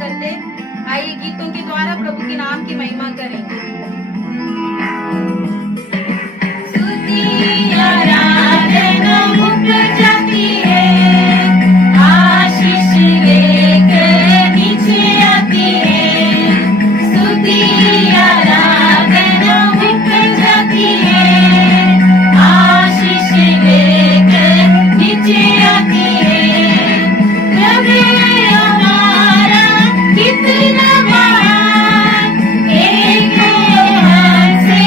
करते। आइए गीतों के द्वारा प्रभु के नाम की महिमा करेंगे। स्तुति आराधना मुक्त जाती है, आशीष लेकर नीचे आती है। स्तुति आराधना मुक्त जाती है, आशीष लेकर नीचे आती है। प्रभु हमारा कितना महान, एक हाथ से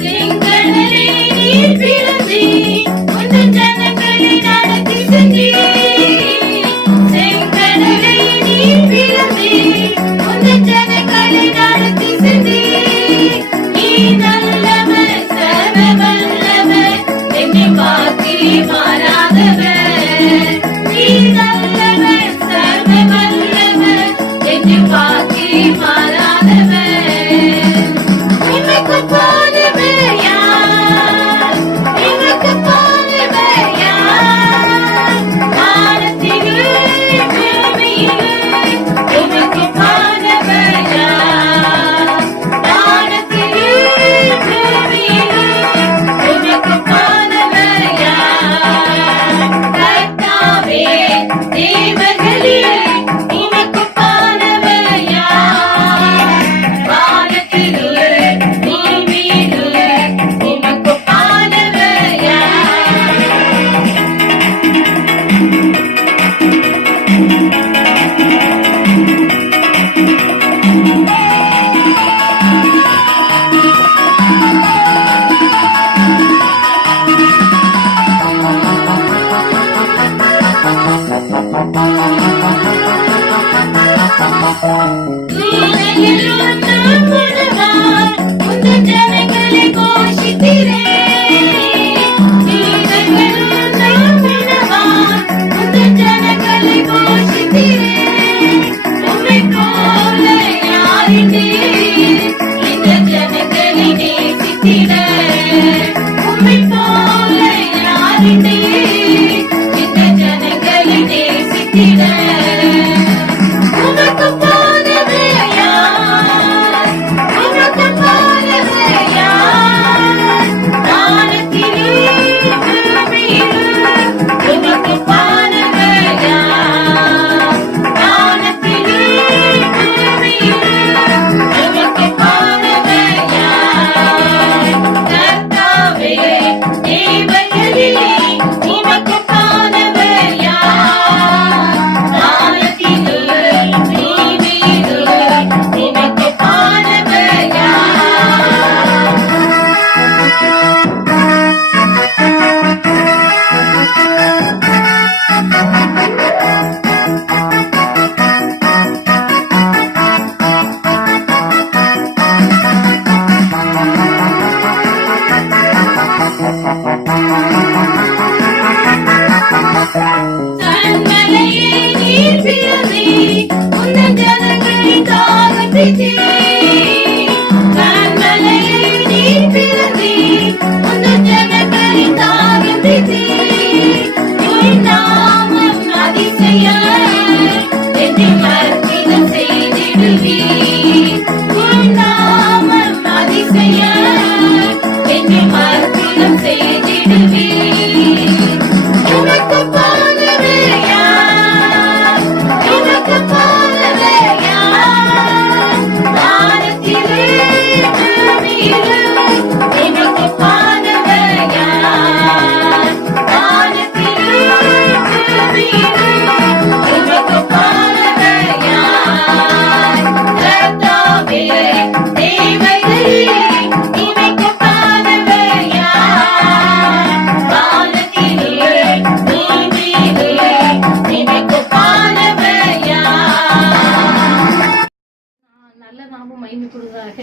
செங்கடலை நீர் பிளந்தே உந்தன் ஜனங்களை நடத்தி சென்றீர். செங்கடலை நீர் பிளந்தே உந்தன் ஜனங்களை நடத்தி சென்றீர். நீ நல்லவர், சர்வ வல்லவர், என்னை வாக்கி மாறாதவர். நீ நல்லவர், சர்வ வல்லவர், என்னை வாக்கி மாறாதவர். உமக்கு போலவர் யார்? உமக்கு போலவர் யார்? வானத்திலே பூமியிலே உமக்கு போலவர் யார்? வானத்திலே பூமியிலே உமக்கு போலவர் யார்? கர்த்தாவே, தேவர்களே, உமக்கு போலவர் யார்? வானத்திலே பூமியிலே உமக்கு போலவர் யார்? தூதர்களும் நம்புவார், உந்தன் ஜனங்களை போஷித்தீரே. தூதர்களும் நம்புவார், உந்தன் ஜனங்களை போஷித்தீரே. உம்மைப் போல யாருண்டு இந்த ஜனங்களை நேசித்திட? உம்மைப் போல யாருண்டு இந்த ஜனங்களை நேசித்திட? உமக்கு போலவர் யார்? உமக்கு போலவர் யார்? வானத்திலே பூமியிலே உமக்கு போலவர் யார்? வானத்திலே பூமியிலே உமக்கு போலவர் யார்? கர்த்தாவே, தேவர்களே, உமக்கு போலவர் யார்? வானத்திலே பூமியிலே உமக்கு போலவர் யார்? கண்மலையே நீர் பிளந்தே உந்தன் ஜனங்களை தாகத்திட்டீர். கண்மலையே நீர் பிளந்தே உந்தன் ஜனங்களை தாகத்திட்டீர். உன் நாமம் அதிசயம், என்னை அற்புதம் செய்திடுவீர். உன் நாமம் அதிசயம், என்னை அற்புதம் செய்திடுவீர். உமக்கு போலவர் யார்? உமக்கு போலவர் யார்? வானத்திலே பூமியிலே உமக்கு போலவர் யார்? வானத்திலே பூமியிலே உமக்கு போலவர் யார்? கர்த்தாவே, தேவர்களே, உமக்கு போலவர் யார்? வானத்திலே பூமியிலே உமக்கு போலவர் யார்? நல்ல நாமம் மகிமைப்படுவதாக.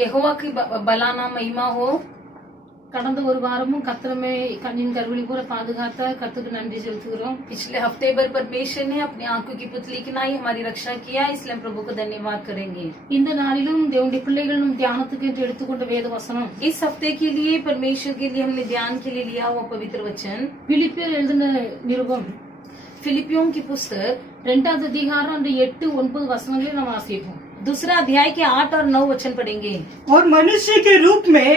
यहोवा की भला नाम महिमा हो। கடந்த ஒரு வாரமும் கத்திரமே கண்ணின் கருவிழி கூட பாதுகாத்த கத்துக்கு நன்றி செலுத்துகிறோம். पिछले हफ्ते भर परमेश्वर ने अपनी आंखों की पुतली की नाई हमारी रक्षा किया, इसलिए हम प्रभु को धन्यवाद करेंगे। இந்த நாளிலும் தேவனுடைய பிள்ளைகள் நம் தியானத்துக்கு என்று எடுத்துக்கொண்ட வேத வசனம் इस हफ्ते के लिए परमेश्वर के लिए हमने ध्यान के लिए लिया हुआ पवित्र वचन பிலிப்பியர் எழுதின நிருபம் फिलिपियों की पुस्तक 2வது அதிகாரம் அந்த 8-9 வசனங்களை நாம் வாசிப்போம். दूसरा अध्याय के 8 और 9 वचन पढ़ेंगे। और मनुष्य के रूप में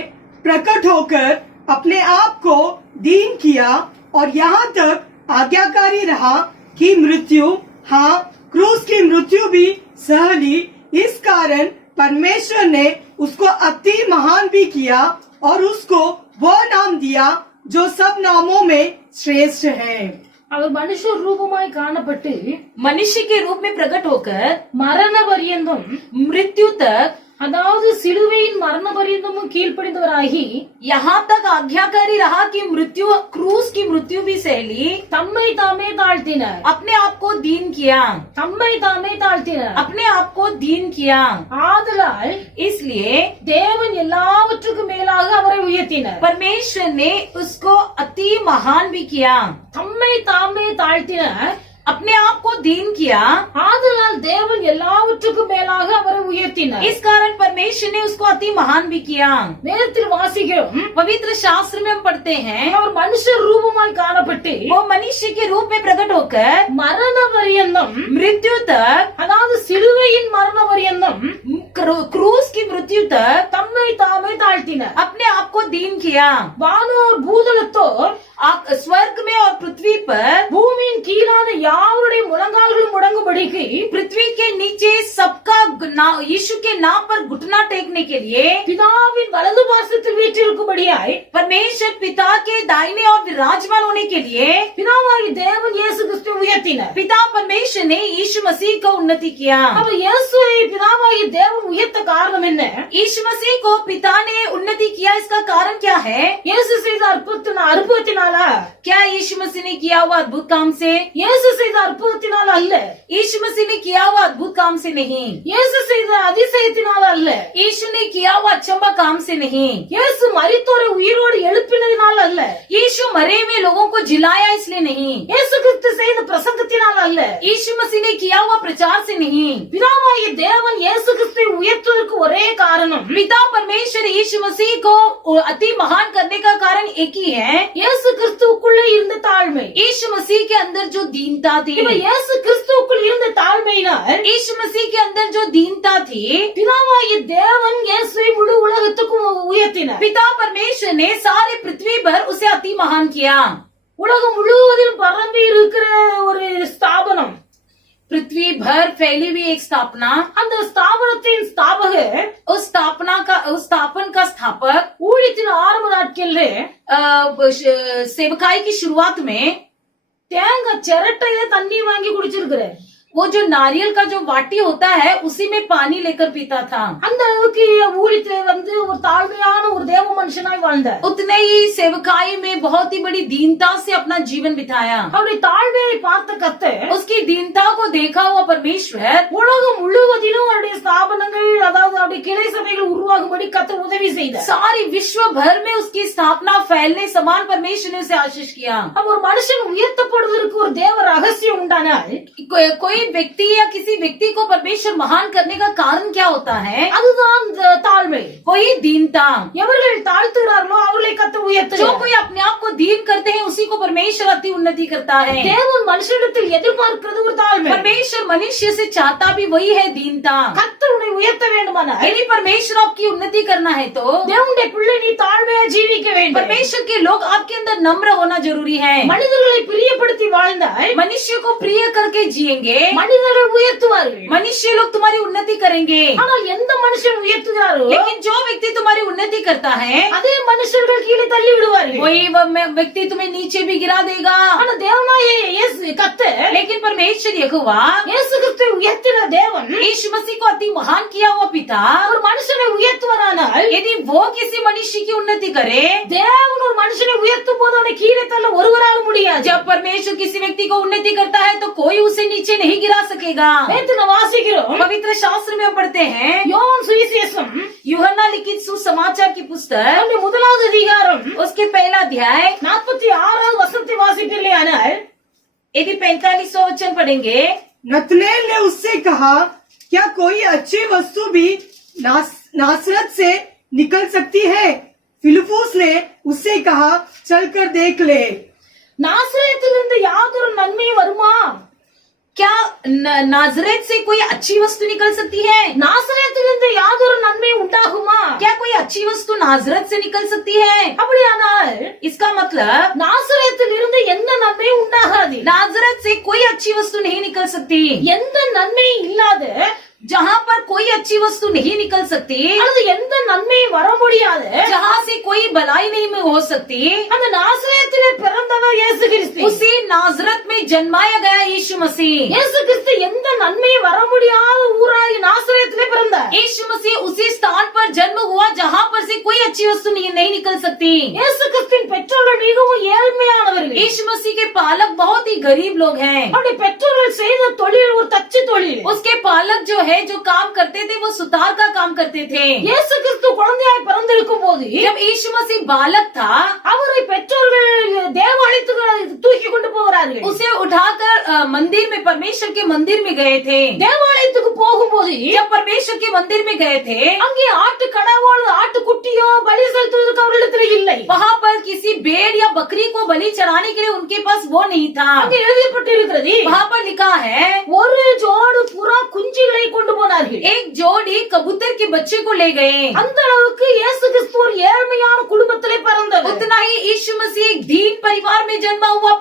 प्रकट होकर अपने आप को दीन किया और यहाँ तक आज्ञाकारी रहा कि मृत्यु, हाँ क्रूस की मृत्यु भी सह ली। इस कारण परमेश्वर ने उसको अति महान भी किया और उसको वो नाम दिया जो सब नामों में श्रेष्ठ है। அவர் மனுஷ ரூபமாய் காணப்பட்டு मनुष्य के रूप में प्रकट होकर மரண பரியந்தம் मृत्यु तक அதாவது சிலுவையின் மரண பரியந்தமும் கீழ்ப்படிந்தவராகி यहाँ तक आज्ञाकारी रहा कि मृत्यु क्रूस की मृत्यु भी सह ली, தம்மை தாமே தாழ்த்தினர். अपने आप को दीन किया, தம்மை தாமே தாழ்த்தினர். अपने आप को दीन किया। ஆதலால் इसलिए தேவன் எல்லாவற்றுக்கும் மேலாக அவரை உயர்த்தினர். परमेश्वर ने उसको अति महान भी किया, தம்மை தாமே தாழ்த்தினர். अपने आप को दीन किया। ஆதலால் தேவன் எல்லாவற்றுக்கும் மேலாக அவரை உயர்த்தினார். इस कारण परमेश्वर ने उसको अति महान भी किया। வேதத்தில் வாசிக்கிறோம், पवित्र शास्त्र में हम पढ़ते हैं, அவர் மனுஷர் ரூபமாய் காணப்பட்டு वो मनुष्य के रूप में प्रकट होकर மரண பரியந்தம், मृत्यु तक, அதாவது சிலுவையின் மரண பரியந்தம் क्रूस की मृत्यु तक தம்மை தாமே தாழ்த்தினார். अपने आप को दीन किया। வானோர் பூதலத்தோர் स्वर्ग में और पृथ्वी पर, பூமியின் கீழான யாருடைய முழங்கால்களும் முடங்கும்படிக்கு पृथ्वी के नीचे सबका यीशु के नाम पर घुटना टेकने के लिए பிதாவின் வலது பாசத்தில் வீற்றிருக்கும்படியாய் परमेश्वर पिता के दाहिने और विराजमान होने के लिए பிதாவாகி தேவன் இயேசு கிறிஸ்துவை உயர்த்தினார். पिता परमेश्वर ने यीशु मसीह को उन्नति किया। அவர் இயேசுவை பிதாவாகி தேவன் உயர்த்த காரணம் என்ன? यीशु मसीह को पिता ने उन्नति किया, इसका कारण क्या है? இயேசு செய்த அற்புதத்தினாலா? क्या यीशु मसीह ने किया हुआ अद्भुत काम से? இயேசு செய்த அற்புதத்தினால அல்ல. यीशु मसीह ने किया हुआ अद्भुत काम से नहीं। இயேசு செய்த அதிசயத்தினால அல்ல. यीशु ने किया हुआ अचंबा काम से नहीं। இயேசு மரித்தோரை உயிரோடு எழுப்பினதினால அல்ல. यीशु मरे हुए लोगों को जिलाया इसलिए नहीं। இயேசு கிறிஸ்து செய்த பிரசங்கத்தினால அல்ல. यीशु मसीह ने किया हुआ प्रचार से नहीं। பிதாவாகிய தேவன் இயேசு கிறிஸ்துவை உயர்த்துவதற்கு ஒரே காரணம், पिता परमेश्वर यीशु मसीह को अति महान करने का कारण एक ही है, இயேசு கிறிஸ்துவுக்குள்ளே இருந்த தாழ்மை. यीशु मसीह के अंदर जो दीनता थी। இப்ப இயேசு கிறிஸ்துவுக்குள் இருந்த தாழ்மையினால் यीशु मसीह के अंदर जो दीनता थी, பிதாவாகிய தேவன் இயேசுவை முழு உலகத்துக்கும் உயர்த்தினார். पिता परमेश्वर ने सारे पृथ्वी पर उसे अति महान किया। உலகம் முழுவதிலும் பரம்பி இருக்கிற ஒரு ஸ்தாபனம், पृथ्वी भर फैली हुई एक स्थापना, அந்த ஸ்தாபனத்தின் ஸ்தாபகர், उस स्थापन का स्थापक ஊழியத்தின் ஆரம்ப நாட்களிலே सेवकाई की शुरुआत में தேங்காய் சிரட்டையில தண்ணி வாங்கி குடிச்சிருக்கிறார். वो जो नारियल का जो वाटी होता है उसी में पानी लेकर पीता था। அந்த அளவுக்கு ஊழியத்திலே ஒரு தாழ்மையான ஒரு தேவ மனுஷனாய் வாழ்ந்தார். उतने ही सेवकाई में बहुत ही बड़ी दीनता से अपना जीवन बिताया। அவருடைய தாழ்மையை பார்த்த கர்த்தர், उसकी दीनता को देखा हुआ परमेश्वर உலகம் முழுவதிலும் அவருடைய ஸ்தாபனங்கள், அதாவது அவருடைய கிளை சபைகள் உருவாகும்படி கர்த்தர் உதவி செய்தார். सारी विश्व भर में उसकी स्थापना फैलने समान परमेश्वर ने उसे आशीष किया। அப்ப ஒரு மனுஷன் உயர்த்தப்படுவதற்கு ஒரு தேவ ரகசியம் உண்டானால், कोई व्यक्ति या किसी व्यक्ति को परमेश्वर महान करने का कारण क्या होता है? அதுதான் தாழ்மை. वही दीनता। எவர்கள் தாழ்த்துகிறார்களோ அவர்களை கர்த்தர் जो உயர்த்துகிறார். कोई अपने आप को दीन करते हैं उसी को परमेश्वर अति उन्नति करता है। தேவன் மனுஷனிடத்தில் எதிர்பார்க்கிறது ஒரு தாழ்மை. परमेश्वर मनुष्य से चाहता भी वही है दीनता। கர்த்தர் உன்னை உயர்த்த வேண்டுமானால், यदि परमेश्वर आपकी उन्नति करना है तो தேவனுடைய பிள்ளை நீ தாழ்மையா ஜீவிக்க வேண்டும். परमेश्वर के लोग आपके अंदर नम्र होना जरूरी है। மனிதர்களை பிரியப்படுத்தி வாழ்ந்தால் मनुष्य को प्रिय करके जिएंगे, மனிதர்கள் உயர்த்துவார்கள். मनुष्य लोग तुम्हारी उन्नति करेंगे। ஆனால் எந்த மனுஷன் உயர்த்துகிறாரோ लेकिन जो व्यक्ति तुम्हारी उन्नति करता है அதே மனுஷர்கள் கீழே தள்ளி விடுவார்கள். वही व्यक्ति तुम्हें नीचे भी गिरा देगा। ஆனா தேவனாகிய இயேசு கர்த்தர், लेकिन परमेश्वर यहोवा இயேசு கிறிஸ்துவை உயர்த்தின தேவன் यीशु मसीह को अति महान किया हुआ पिता ஒரு மனுஷனை உயர்த்துவாரானால், यदि वो किसी मनुष्य की उन्नति करे, தேவன் ஒரு மனுஷனை உயர்த்தும் போது அவனை கீழே தள்ள ஒருவரால முடியாது. जब परमेश्वर किसी व्यक्ति को उन्नति करता है तो कोई उसे नीचे नहीं गिरा सकेगा। நேத்து நான் வாசிக்கிறோம், पवित्र शास्त्र में हम पढ़ते हैं, யோவான் சுவிசேஷம் यूहन्ना लिखित सुसमाचार की पुस्तक அவருடைய முதலாவது அதிகாரம் उसके पहला अध्याय 46வது வசனத்தை வாசிப்பீர்களேயானால், यदि 45वां वचन पढ़ेंगे, नतनेल ने उससे कहा, क्या कोई अच्छी वस्तु भी नासरत से निकल सकती है? फिलिप्पुस ने उससे कहा, चलकर देख ले। நாசரேத்திலிருந்து யாதொரு நன்மையும் வருமா? क्या नाजरेत से कोई अच्छी वस्तु निकल सकती है? நாசரேத்திலிருந்து யாதொரு நன்மையும் உண்டாகுமா? क्या कोई अच्छी वस्तु नाजरत से निकल सकती है? அப்படியானால் इसका मतलब நாசரேத்திலிருந்து எந்த நன்மையும் உண்டாகாது. नाजरत से कोई अच्छी वस्तु नहीं निकल सकती। எந்த நன்மையும் இல்லாத, जहाँ पर कोई अच्छी वस्तु नहीं निकल सकती, அல்லது எந்த நன்மையும் வர முடியாது, जहाँ से कोई कोई भलाई नहीं हो सकती। அந்த நாசரேத்திலே பிறந்தவர் இயேசு கிறிஸ்து. उसी नाजरत में जन्माया गया यीशु मसीह। இயேசு கிறிஸ்து எந்த நன்மையும் வர முடியாத ஊராகிய நாசரேத்திலே பிறந்தார். यीशु मसीह उसी स्थान पर जन्म हुआ जहाँ पर से कोई अच्छी वस्तु नहीं निकल सकती। இயேசு கிறிஸ்துவின் பெற்றோர்கள் மிகவும் ஏழ்மையானவர்கள். यीशु मसीह के पालक बहुत ही गरीब लोग हैं। அவருடைய பெற்றோர்கள் செய்த தொழில் ஒரு தச்சு தொழில். उसके पालक जो है जो काम करते थे वो सुतार का काम करते थे। இயேசு கிறிஸ்து குழந்தையாய் பிறந்திருக்கும் போது जब यीशु मसीह बालक था அவரை பெற்றோர்கள் தேவாலயத்துக்கு தூக்கி கொண்டு போகிறார்கள். उसे उठाकर मंदिर में परमेश्वर के मंदिर में गए थे। தேவாலயத்துக்கு போகும்போது जब परमेश्वर के मंदिर में गए थे அங்கே ஆட்டு கடாவோ ஆட்டு குட்டியோ பலி செலுத்துவதற்கு அவர்களிடத்தில் இல்லை. वहाँ पर किसी भेड़ या बकरी को बलि चढ़ाने के लिए उनके पास वो नहीं था। அங்கே எழுதப்பட்டிருக்கிறது वहाँ पर लिखा है ஒரு ஜோடு புறா குஞ்சுகளை கொண்டு போனார்கள். एक जोड़ी कबूतर के बच्चे को ले गए। அந்த அளவுக்கு இயேசு கிறிஸ்து ஒரு ஏழ்மையான குடும்பத்திலே பிறந்தவர். उतना ही यीशु मसीह एक दीन परिवार में जन्मा हुआ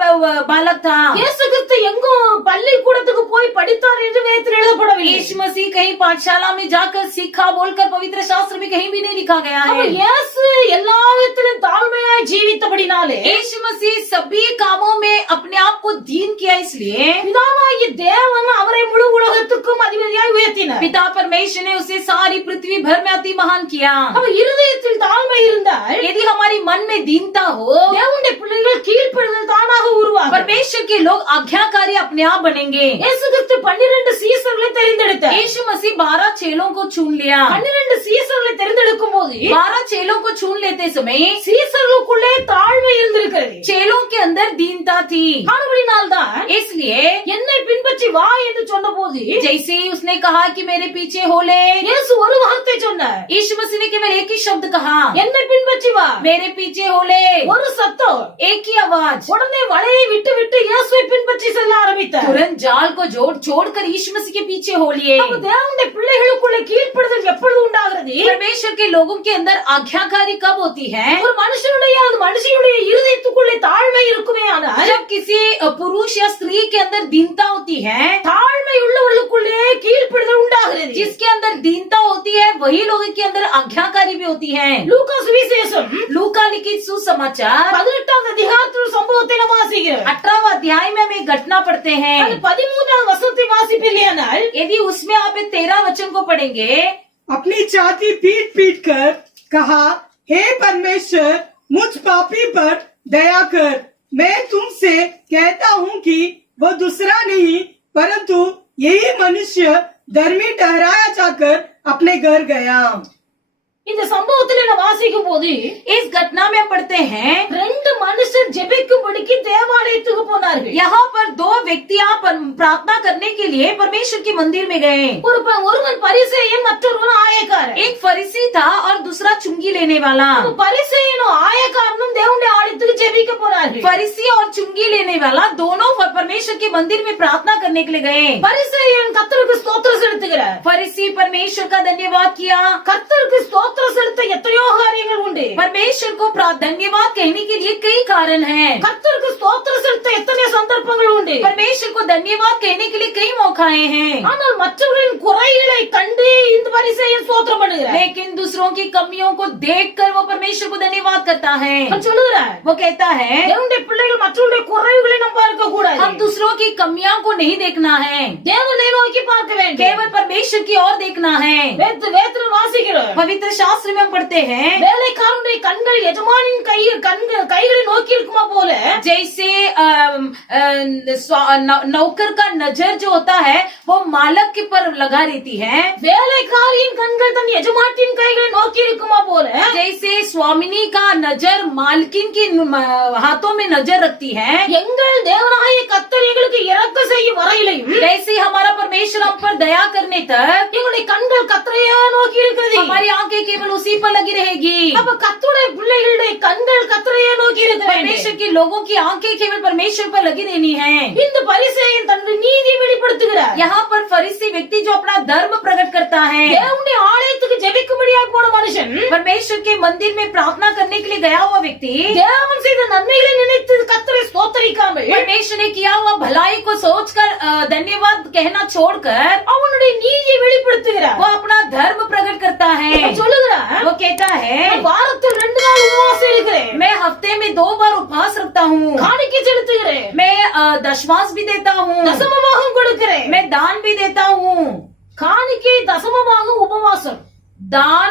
बालक था। இயேசு கிறிஸ்து எங்கும் பள்ளிக்கூடத்துக்கு போய் படித்தார் என்று வேதத்தில் எழுதப்படவில்லை. यीशु मसीह कहीं पाठशाला में जाकर सीखा बोलकर पवित्र शास्त्र में कहीं भी नहीं लिखा गया है। அவர் இயேசு எல்லா விதத்திலும் தாழ்மையாய் ஜீவித்தபடினாலே यीशु मसीह सभी कामों में अपने आप को दीन किया, इसलिए பிதாவாகிய தேவன் அவரை முழு உலகத்துக்கும் அதிபதியாய் உயர்த்தினார். पिता परमेश्वर ने उसे सारी पृथ्वी भर में अति महान किया। அவர் இருதயத்தில் தாழ்மை இருந்தால் यदि हमारी मन में दीनता हो தேவனுடைய பிள்ளைகள் கீழ்ப்படிதல் தானாக உருவாகும். परमेश्वर के लोग आज्ञाकारी अपने आप बनेंगे। இயேசு கிறிஸ்து 12 சீசர்களை தெரிந்தெடுத்தார். यीशु मसीह 12 चेलों को चुन लिया। 12 சீசர்களை தெரிந்தெடுக்கும் போது 12 चेलों को चुन लेते समय சீசர்களுக்குள்ளே தாழ்மை இருந்திருக்கிறது. चेलों के अंदर दीनता थी। ஆனபடினால்தான் इसलिए என்னை பின்பற்றி வா என்று சொன்னபோது जैसे ही उसने कहा कि मेरे पीछे हो ले, இயேசு ஒரு வார்த்தை சொன்னார். यीशु मसीह ने केवल एक ही शब्द कहा, என்னை பின்பற்றி வா. मेरे पीछे हो ले। ஒரு சத்தம், एक ही आवाज। உடனே வலையை விட்டு விட்டு இயேசுவை பின்பற்றி செல்ல ஆரம்பித்தார். तुरंत जाल को छोड़कर यीशु मसीह के पीछे हो लिए। அப்ப தேவனுடைய பிள்ளைகளுக்குள்ளே கீழ்ப்படிதல் எப்பொழுது உண்டாகிறது? परमेश्वर के लोगों के अंदर आज्ञाकारी कब होती है? ஒரு மனுஷனுடைய மனுஷனுடைய இருதயத்துக்குள்ளே தாழ்மை இருக்குமே ஆனால் जब किसी पुरुष या स्त्री के अंदर दीनता होती है, தாழ்மை உள்ளவர்களுக்குள்ளே கீழ்ப்படிதல் உண்டாகிறது. जिसके अंदर दीनता होती है वही लोगों के अंदर आज्ञाकारी भी होती है। லூக்கா சுவிசேஷம் लूका लिखित सुसमाचार 18வது அதிகாரத்தில் ஒரு சம்பவத்தை நாம் வாசிக்கிறோம். 18वां अध्याय में हम एक घटना पढ़ते அது हैं। 13வது வசனத்தை வாசிப்பீர்களானால் यदि उसमें आप 13 वचन को पढ़ेंगे, अपनी छाती पीट पीट कर कहा, हे परमेश्वर मुझ पापी पर दया कर। मैं तुमसे कहता हूँ कि वो दूसरा नहीं परंतु यही मनुष्य धर्मी ठहराया जाकर अपने घर गया। இந்த சம்பவத்தில் நான் வாசிக்கும் போது इस घटना में हम पढ़ते हैं 2 மனுஷர் ஜெபிக்கும்படிக்கு தேவாலயத்துக்கு போனார்கள். यहाँ पर 2 व्यक्तियां प्रार्थना करने के लिए परमेश्वर के मंदिर में गए। ஒருவன் பரிசேயன் மற்றொருவன் ஆயக்காரன். एक फरीसी था और दूसरा चुंगी लेने वाला। பரிசேயனும் ஆயக்காரனும் தேவனுடைய ஆலயத்துக்கு ஜெபிக்க போனார்கள். फरीसी और चुंगी लेने वाला दोनों परमेश्वर के मंदिर में प्रार्थना करने के लिए गए। பரிசேயன் கர்த்தருக்கு ஸ்தோத்திரம் செலுத்துகிறார். फरीसी परमेश्वर का धन्यवाद किया। கர்த்தருக்கு ஸ்தோத்திரம் செலுத்த எத்தனையோ காரியங்கள் உண்டு. परमेश्वर को धन्यवाद कहने के लिए कई कारण हैं। கர்த்தருக்கு ஸ்தோத்திரம் செலுத்த எத்தனை சந்தர்ப்பங்கள் உண்டு. परमेश्वर को धन्यवाद कहने के लिए कई मौकाएं हैं। ஆனால் மற்றவர்களின் குறைகளை கண்டு இந்த பரிசேயன் ஸ்தோத்திரம் பண்ணுகிறார். लेकिन दूसरों की कमियों को देखकर वो परमेश्वर को धन्यवाद करता है। அவன் சொல்லுகிறார், वो कहता है தேவனுடைய பிள்ளைகள் மற்றவருடைய குறைகளை நம்ம பார்க்க கூடாது. हम दूसरों की कमियों को नहीं देखना है, தேவனை நோக்கி பார்க்க வேண்டும். केवल परमेश्वर की ओर देखना है। வேதத்தில் வாசிக்கிறோம், पवित्र शास्त्र में हम पढ़ते हैं, வேலைக்காரனுடைய கண்கள் எஜமானின் கைகளை நோக்கி இருக்குமா போல जैसे नौकर का नजर जो होता है वो मालक के पर लगा रहती है, வேலைக்காரியின் கண்கள் தன் எஜமாட்டின் கைகளை நோக்கி இருக்குமா போல जैसे स्वामिनी का नजर मालकिन की हाथों में नजर रखती है, எங்கள் தேவனாகிய கர்த்தர் எங்களுக்கு இரக்க செய்யும் வரையிலையும் वैसे हमारा परमेश्वर हम पर दया करने तक எங்களுடைய கண்கள் கர்த்தரையே நோக்கி இருக்கிறது. हमारी आंखें केवल उसी पर लगी रहेगी। அப்ப கர்த்தருடைய பிள்ளைகளுடைய கண்கள் கர்த்தரையே நோக்கி இருக்கிறது. परमेश्वर के लोगों की आंखें केवल परमेश्वर पर लगी रहनी है। இந்த பரிசேயன் தன்னுடைய நீதியை வெளிப்படுத்துகிறார். यहाँ पर फरीसी व्यक्ति जो अपना धर्म प्रकट करता है, தேவனுடைய ஆலயத்துக்கு ஜெபிக்கும்படியாய் போன மனுஷன் परमेश्वर के मंदिर में प्रार्थना करने के लिए गया हुआ व्यक्ति தேவன் செய்த நன்மைகளை நினைத்து கர்த்தரை ஸ்தோத்தரிக்காமல் परमेश्वर ने किया हुआ भलाई को सोचकर धन्यवाद कहना छोड़कर அவனுடைய நீதியை வெளிப்படுத்துகிறார். वो अपना धर्म प्रकट करता है। சொல்லுகிறார், वो कहता है வாரத்தில் 2 நாள் உபவாசம் கொள்கிறேன். मैं हफ्ते में 2 बार उपवास रखता हूँ. காணிக்கை செலுத்துகிறேன். मैं दशमांश भी देता हूँ. தசமபாகம் கொடுக்கிறேன். मैं दान भी देता हूँ. காணிக்கை தசமபாகம் உபவாசம் दान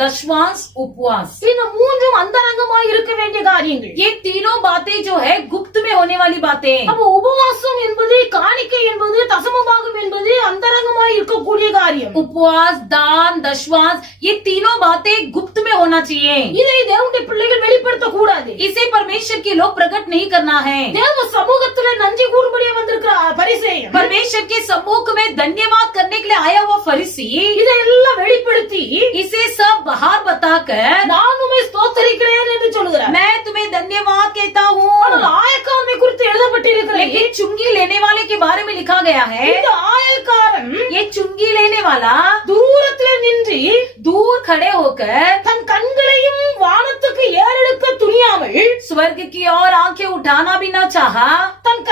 दशमांश उपवास, இந்த மூன்றும் அந்தரங்கமாய் இருக்க வேண்டிய காரியங்கள். ये तीनों बातें जो है गुप्त में होने वाली बातें. அப்ப உபவாசம் என்பது காணிக்கை என்பது தசமபாகம் என்பது அந்தரங்கமாய் இருக்கக்கூடிய காரியம். उपवास, दान, दशमांश, ये तीनों बातें गुप्त में होना चाहिए. இதை தேவனுடைய பிள்ளைகள் வெளிப்படுத்த கூடாது. इसे परमेश्वर के लोग प्रकट नहीं करना है. தேவ சமூகத்துல நன்றி கூறும்படியா வந்திருக்கிற பரிசேயன் परमेश्वर के सम्मुख में धन्यवाद करने के लिए आया हुआ फरीसी இதையெல்லாம் வெளிப்படுத்தி इसे सब बाहर बताकर நான் உம்மை ஸ்தோத்திரிக்கிறேன் என்று சொல்கிறார். मैं तुम्हें धन्यवाद कहता हूँ. ஆனால் ஆயக்காரனை குறித்து எழுதப்பட்டிருக்கிறது. लेकिन चुंगी लेने वाले के बारे में लिखा गया है. இந்த ஆயக்காரன் ये चुंगी लेने वाला தூரத்துல நின்று दूर खड़े होकर தன் கண்களையும் வானத்துக்கு ஏறெடுக்க துணியாமல் स्वर्ग की ओर आंखें उठाना भी न चाहा, தன்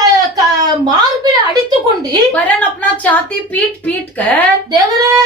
மார்பில் அடித்துக் கொண்டு वरन अपना छाती पीट पीट कर தேவரே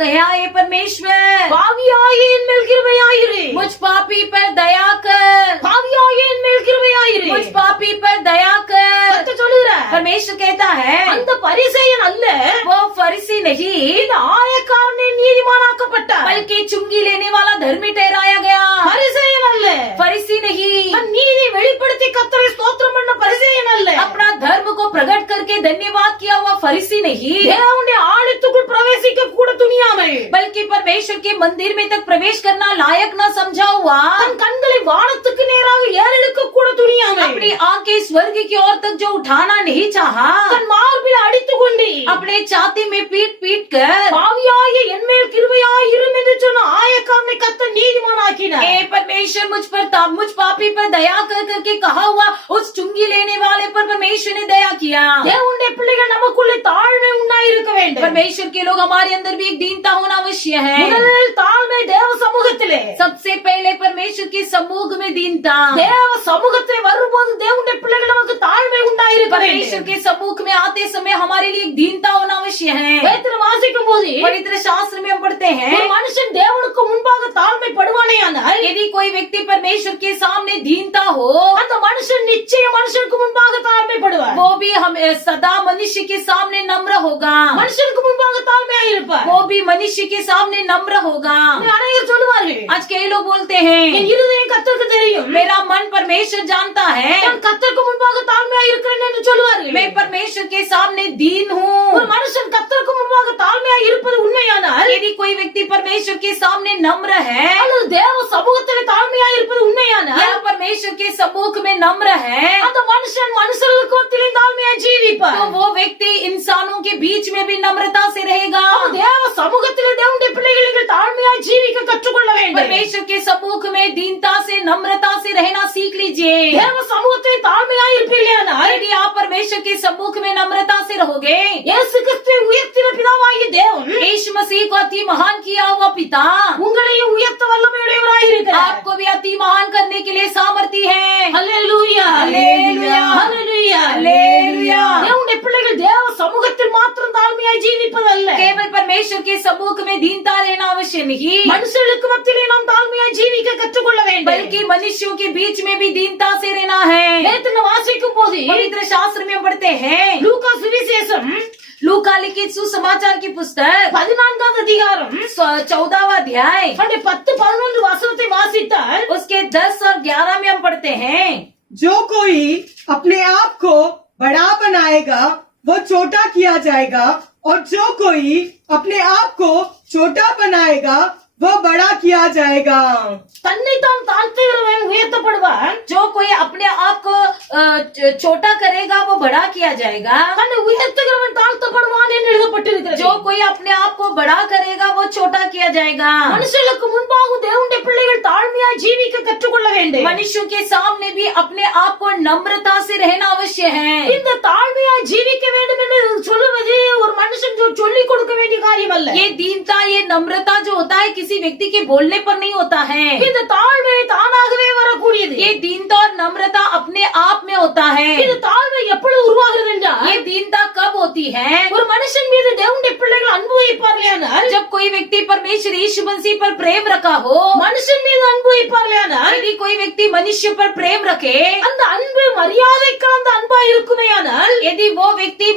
कहा, हे परमेश्वर, பாவியாயே என் மேல் கிருபையாயிரு. मुझ पापी पर दया कर. பாவியாயே என் மேல் கிருபையாயிரு. मुझ पापी पर दया कर. கர்த்தர் சொல்லுகிறார். परमेश्वर कहता है அந்த பரிசேயன் அல்ல, वो फरीसी नहीं, இந்த ஆயக்காரனே நீதிமானாக்கப்பட்டார். बल्कि चुंगी लेने वाला धर्मी ठहराया गया. பரிசேயன் அல்ல, फरीसी नहीं, தன் நீதி வெளிப்படுத்தி கர்த்தரை ஸ்தோத்திரம் பண்ண பரிசேயன் அல்ல, अपना धर्म को प्रकट करके धन्यवाद किया हुआ फरीसी नहीं, தேவனுடைய ஆலயத்துக்குள் பிரவேசிக்க கூட துணியாமல் बल्कि परमेश्वर के मंदिर में तक प्रवेश करना लायक न समझा हुआ, தன் கண்களை வானத்துக்கு நேராக ஏறெடுக்க கூட துணியாமல் अपनी आंखें स्वर्ग की ओर तक जो उठाना नहीं चाहा, தன் மார்பில் अடித்துக் கொண்டு अपने छाती में पीट पीट कर பாவியாகிய என் மேல் கிருபையாயிரும் என்று சொன்ன ஆயக்காரனை கர்த்தர் நீதிமானாக்கினார். हे परमेश्वर मुझ पापी पर दया कर करके कहा हुआ उस चुंगी लेने वाले पर परमेश्वर ने दया किया. தேவனுடைய பிள்ளைகள் நமக்குள்ளே தாழ்மை உண்டாயிருக்க வேண்டும். परमेश्वर के लोग हमारे अंदर भी एक दीनता होना अवश्य है. முதலில் தாழ்மை தேவ சமூகத்திலே, सबसे पहले परमेश्वर के समूह में दीनता. தேவ சமூகத்திலே வரும்போது தேவனுடைய பிள்ளைகள் நமக்கு தாழ்மை உண்டாயிருக்க परमेश्वर வேண்டும். के समूह में आते समय हमारे लिए एक दीनता होना अवश्य है. வேதத்தில் வாசிக்கும் போது पवित्र शास्त्र में हम पढ़ते ஒரு हैं, மனுஷன் தேவனுக்கு முன்பாக தாழ்மைப்படுவானேயானால் यदि कोई व्यक्ति परमेश्वर के सामने दीनता हो, அந்த மனுஷன் நிச்சயம் மனுஷனுக்கு முன்பாக தாழ்மைப்படுவார். वो भी हम सदा मनुष्य के सामने नम्र होगा. மனுஷனுக்கு முன்பாக தாழ்மையாக இருப்பார். वो भी मनुष्य के सामने नम्र होगा. அநேகர் சொல்லுவார்கள், आज कई लोग बोलते हैं, என் இருதயம் கர்த்தருக்கு தெரியும், मेरा मन परमेश्वर जानता है, நான் கர்த்தருக்கு முன்பாக தாழ்மையாக இருக்கிறேன் என்று சொல்லுவார்கள். मैं परमेश्वर के सामने दीन हूँ. ஒரு மனுஷன் கர்த்தருக்கு முன்பாக தாழ்மையாக இருப்பது உண்மையானால், यदि कोई व्यक्ति परमेश्वर के सामने नम्र है அல்லது தேவ சமூகத்திலே தாழ்மையாக இருப்பது உண்மையானால், या परमेश्वर के सम्मुख में नम्र है, அந்த மனுஷன் மனுஷர்களுக்கு மத்தியிலே தாழ்மையாக ஜீவிப்பார். तो वो व्यक्ति इंसानों के बीच में भी नम्रता से रहेगा. அப்ப தேவ சமூகத்திலே தேவனுடைய பிள்ளைகள் நீங்கள் தாழ்மையாக ஜீவிக்க கற்றுக்கொள்ள வேண்டும். परमेश्वर के सम्मुख में दीनता से नम्रता से रहना सीख लीजिए. தேவ சமூகத்திலே தாழ்மையாக இருப்பீர்களானால், यदि आप परमेश्वर के सम्मुख में नम्रता से रहोगे, இயேசு கிறிஸ்துவை உயர்த்தின பிதாவாகிய தேவன் यीशु मसीह को अति महान किया हुआ पिता உங்களையும் உயர்த்த வல்லமையுடையவராய் இருக்கிறார். आपको भी अति महान करने के लिए सामर्थ्य है. ஹல்லேலூயா, ஹல்லேலூயா, ஹல்லேலூயா, ஹல்லேலூயா. தேவனுடைய பிள்ளைகள் தேவ சமூகத்தில் மாத்திரம் தாழ்மையாய் ஜீவிப்பதல்ல, केवल परमेश्वर के सम्मुख में दीनता रहना अवश्य नहीं, மனுஷர்களுக்கு மத்தியிலே நாம் தாழ்மையாய் ஜீவிக்க கற்றுக்கொள்ள வேண்டும். बल्कि मनुष्यों के बीच में भी दीनता से रहना है. வேதத்தில் வாசிக்கும் போது पवित्र शास्त्र में पढ़ते हैं, லூக்கா சுவிசேஷம் लूका लिखित सुसमाचार की पुस्तक 14வது அதிகாரம் 14वां अध्याय 10-11 வசனத்தை வாசித்தால் उसके 10 और 11 में हम पढ़ते हैं, जो कोई अपने आप को बड़ा बनाएगा वो छोटा किया जाएगा और जो कोई अपने आप को छोटा बनाएगा वो बड़ा किया जाएगा. தன்னை தான் தாழ்த்துகிறவன் உயர்த்தப்படுவான், जो कोई अपने आप को छोटा करेगा वो बड़ा किया जाएगा, தன்னை உயர்த்துகிறவன் தாழ்த்தப்படுவான் என்று எழுதப்பட்டிருக்கிறது. जो कोई अपने आप को बड़ा करेगा वो छोटा किया जाएगा. மனுஷர்களுக்கு முன்பாக தேவனுடைய பிள்ளைகள் தாழ்மையாய் ஜீவிக்க கற்றுக்கொள்ள வேண்டும். मनुष्यों के सामने भी अपने आप को नम्रता से रहना अवश्य है. இந்த தாழ்மையாய் ஜீவிக்க வேண்டும் என்று சொல்லுவது ஒரு மனுஷன் சொல்லிக் கொடுக்க வேண்டிய காரியம் அல்ல. ये दीनता, ये नम्रता जो होता है किसी व्यक्ति के बोलने पर नहीं होता है. இந்த தாழ்மை தானாகவே வரக்கூடியது. ये दीनता और नम्रता अपने आप में होता है. இந்த தாழ்மை எப்பொழுது உருவாகிறது என்றால், ये दीनता कब होती है? ஒரு மனுஷன் மீது தேவனுடைய பிள்ளைகள் அன்பு வைப்பார்களானால், जब कोई व्यक्ति परमेश्वर यीशु मसीह पर प्रेम रखा हो, மனுஷன் மீது அன்பு வைப்பார்களானால், यदि कोई व्यक्ति मनुष्य पर प्रेम रखे, அந்த அன்பு மரியாதை கலந்த அன்பா இருக்குமேயானால், यदि वो व्यक्ति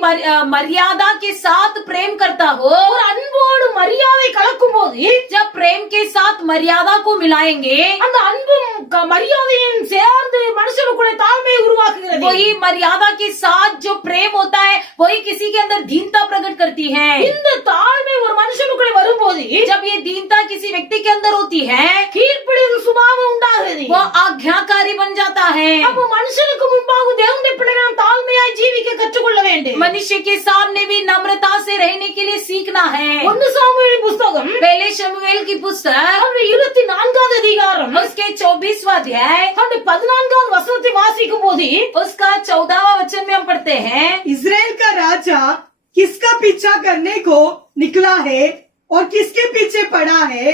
मर्यादा के साथ प्रेम करता हो, ஒரு அன்போடு மரியாதை கலக்கும் போது जब प्रेम के साथ मर्यादा को मिलाएंगे, அந்த அன்பும் மரியாதையும் சேர்ந்து மனுஷனுக்குள்ளே தாழ்மையை உருவாக்குகிறது. वही मर्यादा के साथ जो प्रेम होता है वही किसी के अंदर दीनता प्रकट करती है। இந்த தாழ்மை ஒரு மனுஷனுக்குள்ளே வரும்போது जब ये दीनता किसी व्यक्ति के अंदर होती है, கீழ்ப்படிதல் சுபாவம் உண்டாகிறது. वो आज्ञाकारी बन जाता है। அப்ப மனுஷனுக்கு முன்பாக தேவனுடைய பிள்ளைகள் தாழ்மையாய் ஜீவிக்க கற்றுக்கொள்ள வேண்டும். मनुष्य के सामने भी नम्रता से रहने के लिए सीखना है। 1 சாமுவேல் புத்தகம் पहले शमूएल की पुस्तक 24வது அதிகாரம் उसके 24वां अध्याय 14வது வசனத்தை வாசிக்கும் போது उसका 14वां वचन में हम पढ़ते हैं, इजराइल का राजा किसका पीछा करने को निकला है और किसके पीछे पड़ा है?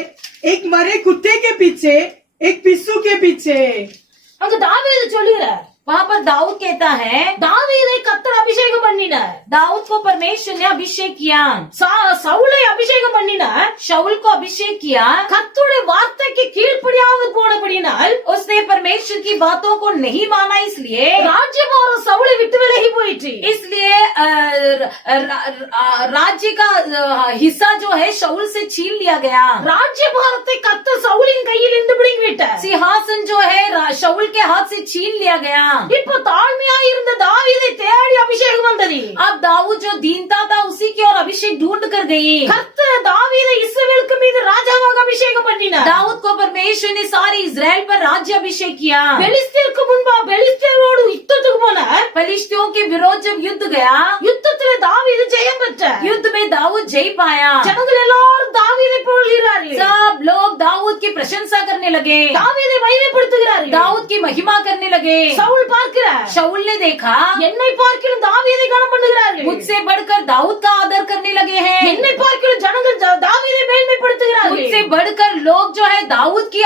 एक मरे कुत्ते के पीछे, एक पिस्सू के पीछे। அங்க தாவீது சொல்லுகிறார், वहाँ पर दाऊद कहता है, தாவீதை கர்த்தர் அபிஷேகம் பண்ணினார். दाऊद को परमेश्वर ने अभिषेक किया, சவுலை அபிஷேகம் பண்ணினார். शाऊल को अभिषेक किया, கர்த்தருடைய வார்த்தைக்கு கீழ்ப்படியாமல் போனபடியினால் उसने परमेश्वर की बातों को नहीं माना, इसलिए ராஜ்யபாரம் சவுலை விட்டு விலகி போயிற்று. इसलिए राज्य का हिस्सा जो है शाऊल से छीन लिया गया। ராஜ்யபாரத்தை கர்த்தர் சவுலின் கையில் இருந்து பிடுங்கி விட்டார். सिंहासन जो है शाऊल के हाथ से छीन लिया गया। இப்ப தாழ்மையாய் இருந்த தாவீதை தேடி அபிஷேகம் வந்தது. अब दाऊद जो दीनता था उसी की ओर अभिषेक ढूंढ कर गई। கர்த்தர் தாவீதை இஸ்ரவேலுக்கு மீது ராஜாவாக அபிஷேகம் பண்ணினார். दाऊद को परमेश्वर ने सारे इजराइल पर राज्य अभिषेक किया। பெலிஸ்தருக்கு முன்பா பெலிஸ்தரோடு யுத்தத்துக்கு போனார். फलिश्तियों के विरोध जब युद्ध गया, யுத்தத்திலே தாவீது ஜெயம் பெற்றார். युद्ध में दाऊद जय पाया। ஜனங்கள் எல்லாரும் தாவீதை புகழ்கிறார்கள். सब लोग दाऊद की प्रशंसा करने लगे, தாவீதை மகிமைப்படுத்துகிறார்கள். दाऊद की महिमा करने लगे। சவுல் பார்க்கிறார், शाऊल ने देखा, என்னை பார்க்கிலும் தாவீதை கனம் பண்ணுகிறார்கள். मुझसे बढ़कर दाऊद का आदर करने लगे हैं। என்னை பார்க்கிலும் ஜனங்கள் தாவீதை மேன்மைப்படுத்துகிறார்கள். मुझसे बढ़कर लोग जो है दाऊद की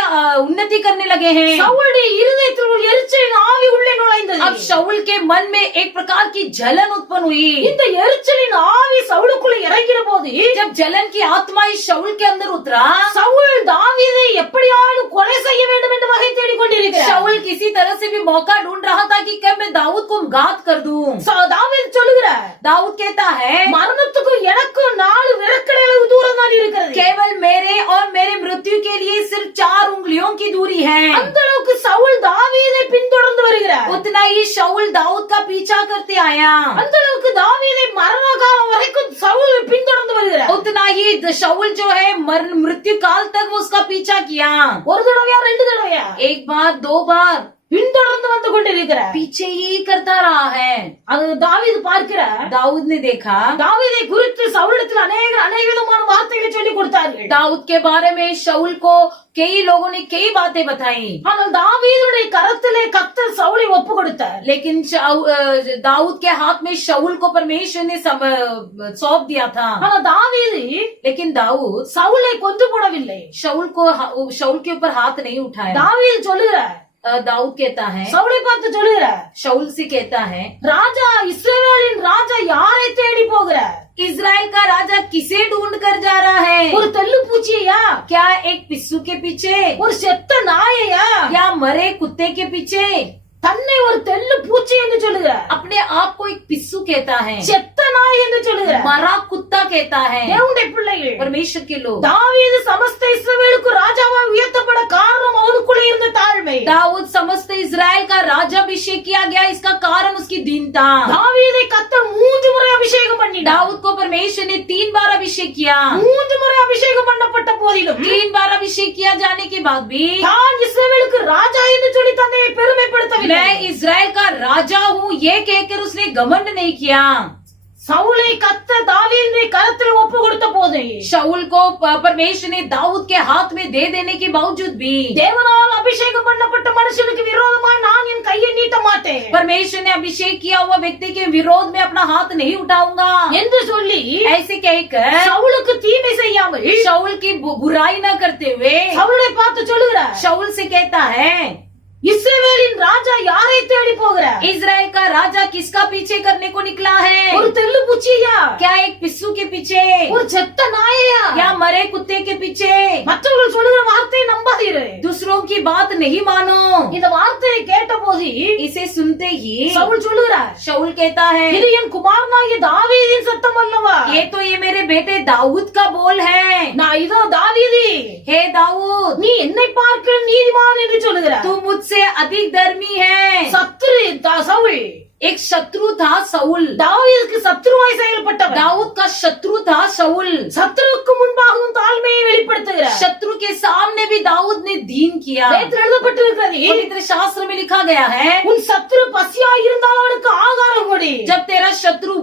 उन्नति करने लगे हैं। சவுலுடைய இருதயத்தில் ஒரு எரிச்சலின் ஆவி உள்ளே நுழைந்தது. अब शाऊल के मन में एक प्रकार की जलन उत्पन्न हुई। இந்த எரிச்சலின் ஆவி சவுலுக்குள்ள இறங்கின போது जब जलन की आत्मा इस शाऊल के अंदर उतरा, சவுல் தாவீதை எப்படியாவது கொலை செய்ய வேண்டும் என்று வகை தேடிக் கொண்டிருக்கிறார். शाऊल किसी तरह से भी मौका ढूंढ रहा था कि कब मैं दाऊद को घात कर दूं। தாவீது சொல்லுகிறார், दाऊद कहता है, மரணத்துக்கும் எனக்கும் 4 விரற்கடைகள் தூரம் தான் இருக்கிறது. केवल मेरे और मेरे मृत्यु के लिए सिर्फ 4 उंगलियों की दूरी है। அந்த அளவுக்கு சவுல் தாவீதை பின்தொடர்ந்து வருகிறார். उतना ही शाऊल दाऊद का पीछा करते आया। அந்த அளவுக்கு தாவீதை மரண காலம் வரைக்கும் சவுல் பின்தொடர்ந்து வருகிறார். उतना ही शाऊल जो है मृत्यु काल तक उसका पीछा किया। ஒரு தடவையா 2 தடவையா? एक बार 2 बार பின்தொடர்ந்து வந்து கொண்டிருக்கிறார். पीछे ही करता रहा है। அது தாவீது பார்க்கிறார். दाऊद ने देखा, தாவீதை குறித்து சவுலிடத்தில் अनेक விதமான வார்த்தைகளை சொல்லி கொடுத்தார்கள். दाऊद के बारे में शाऊल को कई लोगों ने कई बातें बताई, ஆனால் தாவீதுடைய கரத்திலே கர்த்தர் சவுலை ஒப்பு கொடுத்தார். लेकिन दाऊद के हाथ में शाऊल को परमेश्वर ने सौंप दिया था। ஆனால் தாவீது लेकिन दाऊद சவுலை கொன்று போடவில்லை. शाऊल के ऊपर हाथ नहीं उठाया। தாவீது சொல்லுகிறார், दाऊद कहता है, சவுலை பார்த்து சொல்லுகிறார், शाऊल से कहता है, ராஜா இஸ்ரவேலின் ராஜா யாரை தேடி போகிறார்? इजराइल का राजा किसे ढूंढ कर जा रहा है? ஒரு தெல்லு பூச்சியா? क्या एक पिस्सू के पीछे, ஒரு செத்த நாயையா? या मरे कुत्ते के पीछे? தன்னை ஒரு தெல்லு பூச்சி என்று சொல்லுகிறார். अपने आप को एक पिस्सू कहता है, செத்த நாய் என்று சொல்லுகிறார். मरा कुत्ता कहता है। தேவனுடைய பிள்ளைகள், परमेश्वर के लोग, தாவீது சமஸ்த இஸ்ரவேலுக்கு ராஜாவாக உயர்த்தப்பட காரணம் அவனுக்குள்ளே இருந்த தாழ்மை. दाऊद समस्त इजराइल का राजा अभिषेक किया गया, इसका कारण उसकी दीनता। தாவீதை கர்த்தர் 3 முறை அபிஷேகம் பண்ணினார். दाऊद को परमेश्वर ने 3 बार अभिषेक किया। 3 முறை அபிஷேகம் பண்ணப்பட்ட போதிலும் 3 बार अभिषेक किया जाने के बाद भी தான் இஸ்ரவேலுக்கு ராஜா என்று சொல்லி தன்னை பெருமைப்படுத்தவில்லை. मैं इजराइल का राजा हूँ ये कहकर उसने घमंड नहीं किया। சவுலை கர்த்தர் தாவீதுடைய கரத்தில் ஒப்பு கொடுத்த போது शाऊल को परमेश्वर ने दाऊद के हाथ में दे देने के बावजूद भी தேவனால் அபிஷேகம் பண்ணப்பட்ட மனுஷனுக்கு விரோதமாய் நான் என் கையை நீட்ட மாட்டேன். परमेश्वर ने अभिषेक किया हुआ व्यक्ति के विरोध में अपना हाथ नहीं उठाऊंगा என்று சொல்லி ऐसे कहकर சவுலுக்கு தீமை செய்யாமல் शाऊल की बुराई न करते हुए சவுலை பார்த்து சொல்லுகிறார், शाऊल से कहता है, இஸ்ரவேலின் இஸ்ரவேலின் ராஜா யாரை தேடி போகிறார்? इजराइल का राजा किसका पीछे करने को निकला है? ஒரு தெள்ளு பூச்சியா? क्या एक पिस्सू के पीछे? ஒரு செத்த நாயையா? क्या मरे कुत्ते के पीछे? மற்றவர்கள் சொல்லுகிற வார்த்தையை நம்பாதீர்கள். दूसरों की बात नहीं मानो। இந்த வார்த்தையை கேட்டபோது इसे सुनते ही சவுல் சொல்லுகிறார், शाऊल कहता है, இது என் குமாரனாகிய தாவீதின் சத்தம் அல்லவா? ये मेरे बेटे दाऊद का बोल है। நான் இதோ தாவீது, हे दाऊद, நீ என்னை பார்க்க நீதிமான் என்று சொல்லுகிறார். तू मुझसे अधिक धर्मी है। சத்துரு சவுல் एक शत्रु था शाऊल। தாவீதுக்கு சத்துருவாய் செயல்பட்டவர். दाऊद का शत्रु था शाऊल। சத்துருவுக்கு முன்பாகவும் தாழ்மையை வெளிப்படுத்துகிறார். शत्रु के सामने भी दाऊद ने दीन किया। வேதத்தில் எழுதப்பட்டிருக்கிறது, पवित्र शास्त्र में लिखा गया है, உன் சத்துரு பசியாய் இருந்தால் அவனுக்கு ஆகாரம் கொடு. जब तेरा शत्रु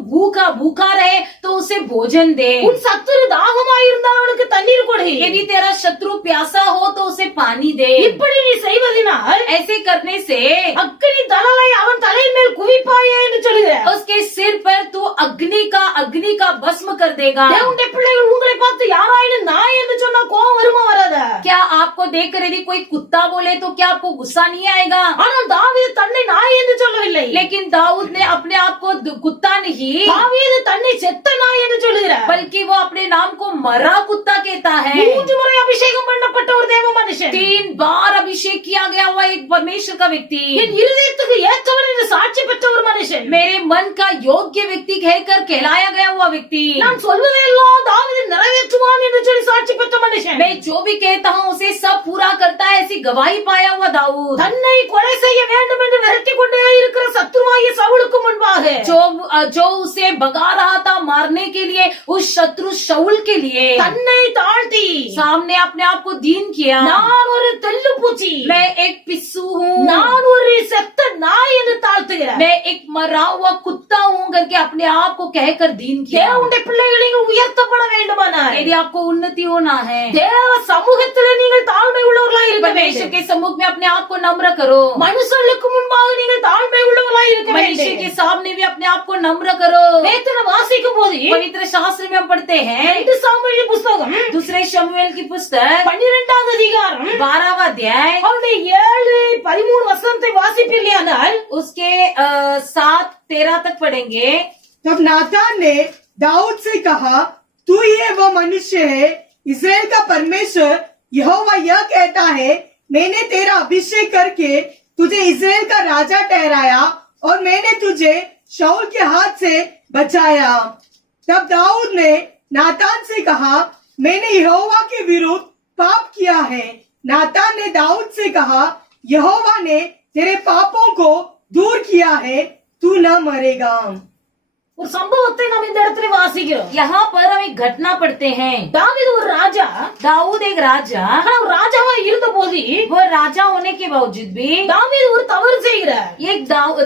भूखा रहे तो उसे भोजन दे। உன் சத்துரு தாகமாய் இருந்தால் அவனுக்கு தண்ணீர் கொடு. यदि तेरा शत्रु प्यासा हो तो उसे पानी दे। இப்படி நீ செய்வதனால் ऐसे करने से அக்கினி தழலை அவன் தலையின் மேல் குவிப்பாயே என்று சொல்லுகிறார். उसके सिर पर तू अग्नि का भस्म कर देगा। தேவனுடைய பிள்ளைகள் உங்களை பார்த்து யாராயினும் நாய் என்று சொன்னா கோபம் வருமா வராதா? क्या आपको देखकर यदि कोई कुत्ता बोले तो क्या आपको गुस्सा नहीं आएगा? ஆனால் தாவீது தன்னை நாய் என்று சொல்லவில்லை. लेकिन दाऊद ने अपने आप को कुत्ता नहीं, தாவீது தன்னை செத்த நாய் என்று சொல்லுகிறார். बल्कि वो अपने नाम को मरा कुत्ता कहता है। 3 முறை அபிஷேகம் பண்ணப்பட்ட ஒரு தேவ மனுஷன், 3 बार अभिषेक किया गया हुआ एक परमेश्वर का व्यक्ति, என் இருதயத்துக்கு ஏற்றவன் என்று சாட்சி பெற்ற ஒரு மனுஷன், मेरे मन का योग्य व्यक्ति कहकर कहलाया गया हुआ व्यक्ति, நான் சொல்வதையெல்லாம் தாவீது நிறைவேற்றுவான் என்று சொல்லி சாட்சி பெற்ற மனுஷன், मैं जो भी कहता हूँ उसे सब पूरा करता है ऐसी गवाही पाया हुआ दाऊद, தன்னை கொலை செய்ய வேண்டும் என்று விரட்டி கொண்டே இருக்கிற சத்துருவாகிய சவுலுக்கு முன்பாக जो उसे भगा रहा था मारने के लिए, उस शत्रु शाऊल के लिए தன்னை தாழ்த்தி सामने अपने आप को दीन किया। நான் ஒரு தெள்ளு பூச்சி, मैं एक पिस्सू हूँ, நான் ஒரு செத்த நாய் என்று தாழ்த்துகிறார். मैं एक मरा हुआ कुत्ता हूँ करके अपने आप को कहकर दीन किया। தேவனுடைய பிள்ளைகள் நீங்கள் உயர்த்தப்பட வேண்டுமானால் यदि आपको उन्नति होना है, தேவ சமூகத்திலே நீங்கள் தாழ்மை உள்ளவர்களாய் இருக்க परमेश्वर வேண்டும். के सम्मुख में अपने आप को नम्र करो। மனுஷர்களுக்கு முன்பாக நீங்கள் தாழ்மை உள்ளவர்களாய் இருக்க मनुष्य வேண்டும். के सामने भी अपने आप को नम्र करो। வேதனை வாசிக்கும் போது पवित्र शास्त्र में हम पढ़ते हैं, 2 சாமுவேல் புத்தகம் दूसरे शमूएल की पुस्तक 12வது அதிகாரம் 12वां अध्याय அவருடைய 7-13 வசனத்தை வாசிப்பீர்களானால் उसके 7-13 तक पढ़ेंगे। तब नातान ने दाऊद से कहा, तू ही वो मनुष्य है, इस्राएल का परमेश्वर यहोवा यह कहता है, मैंने तेरा अभिषेक करके तुझे इस्राएल का राजा ठहराया और मैंने तुझे शाऊल के हाथ से बचाया। तब दाऊद ने नातान से कहा, मैंने यहोवा के विरुद्ध पाप किया है। नातान ने दाऊद से कहा, यहोवा ने तेरे पापों को दूर किया है, तू न मरेगा। ஒரு சம்பவத்தை நாம் இந்த இடத்துல வாசிக்கிறோம். यहाँ पर हम एक घटना पढ़ते हैं। தாவீது ஒரு ராஜா, दाऊद एक राजा, ஆனா ஒரு ராஜாவா இருந்த போது वो राजा होने के बावजूद भी தாவீது ஒரு தவறு செய்கிறார். एक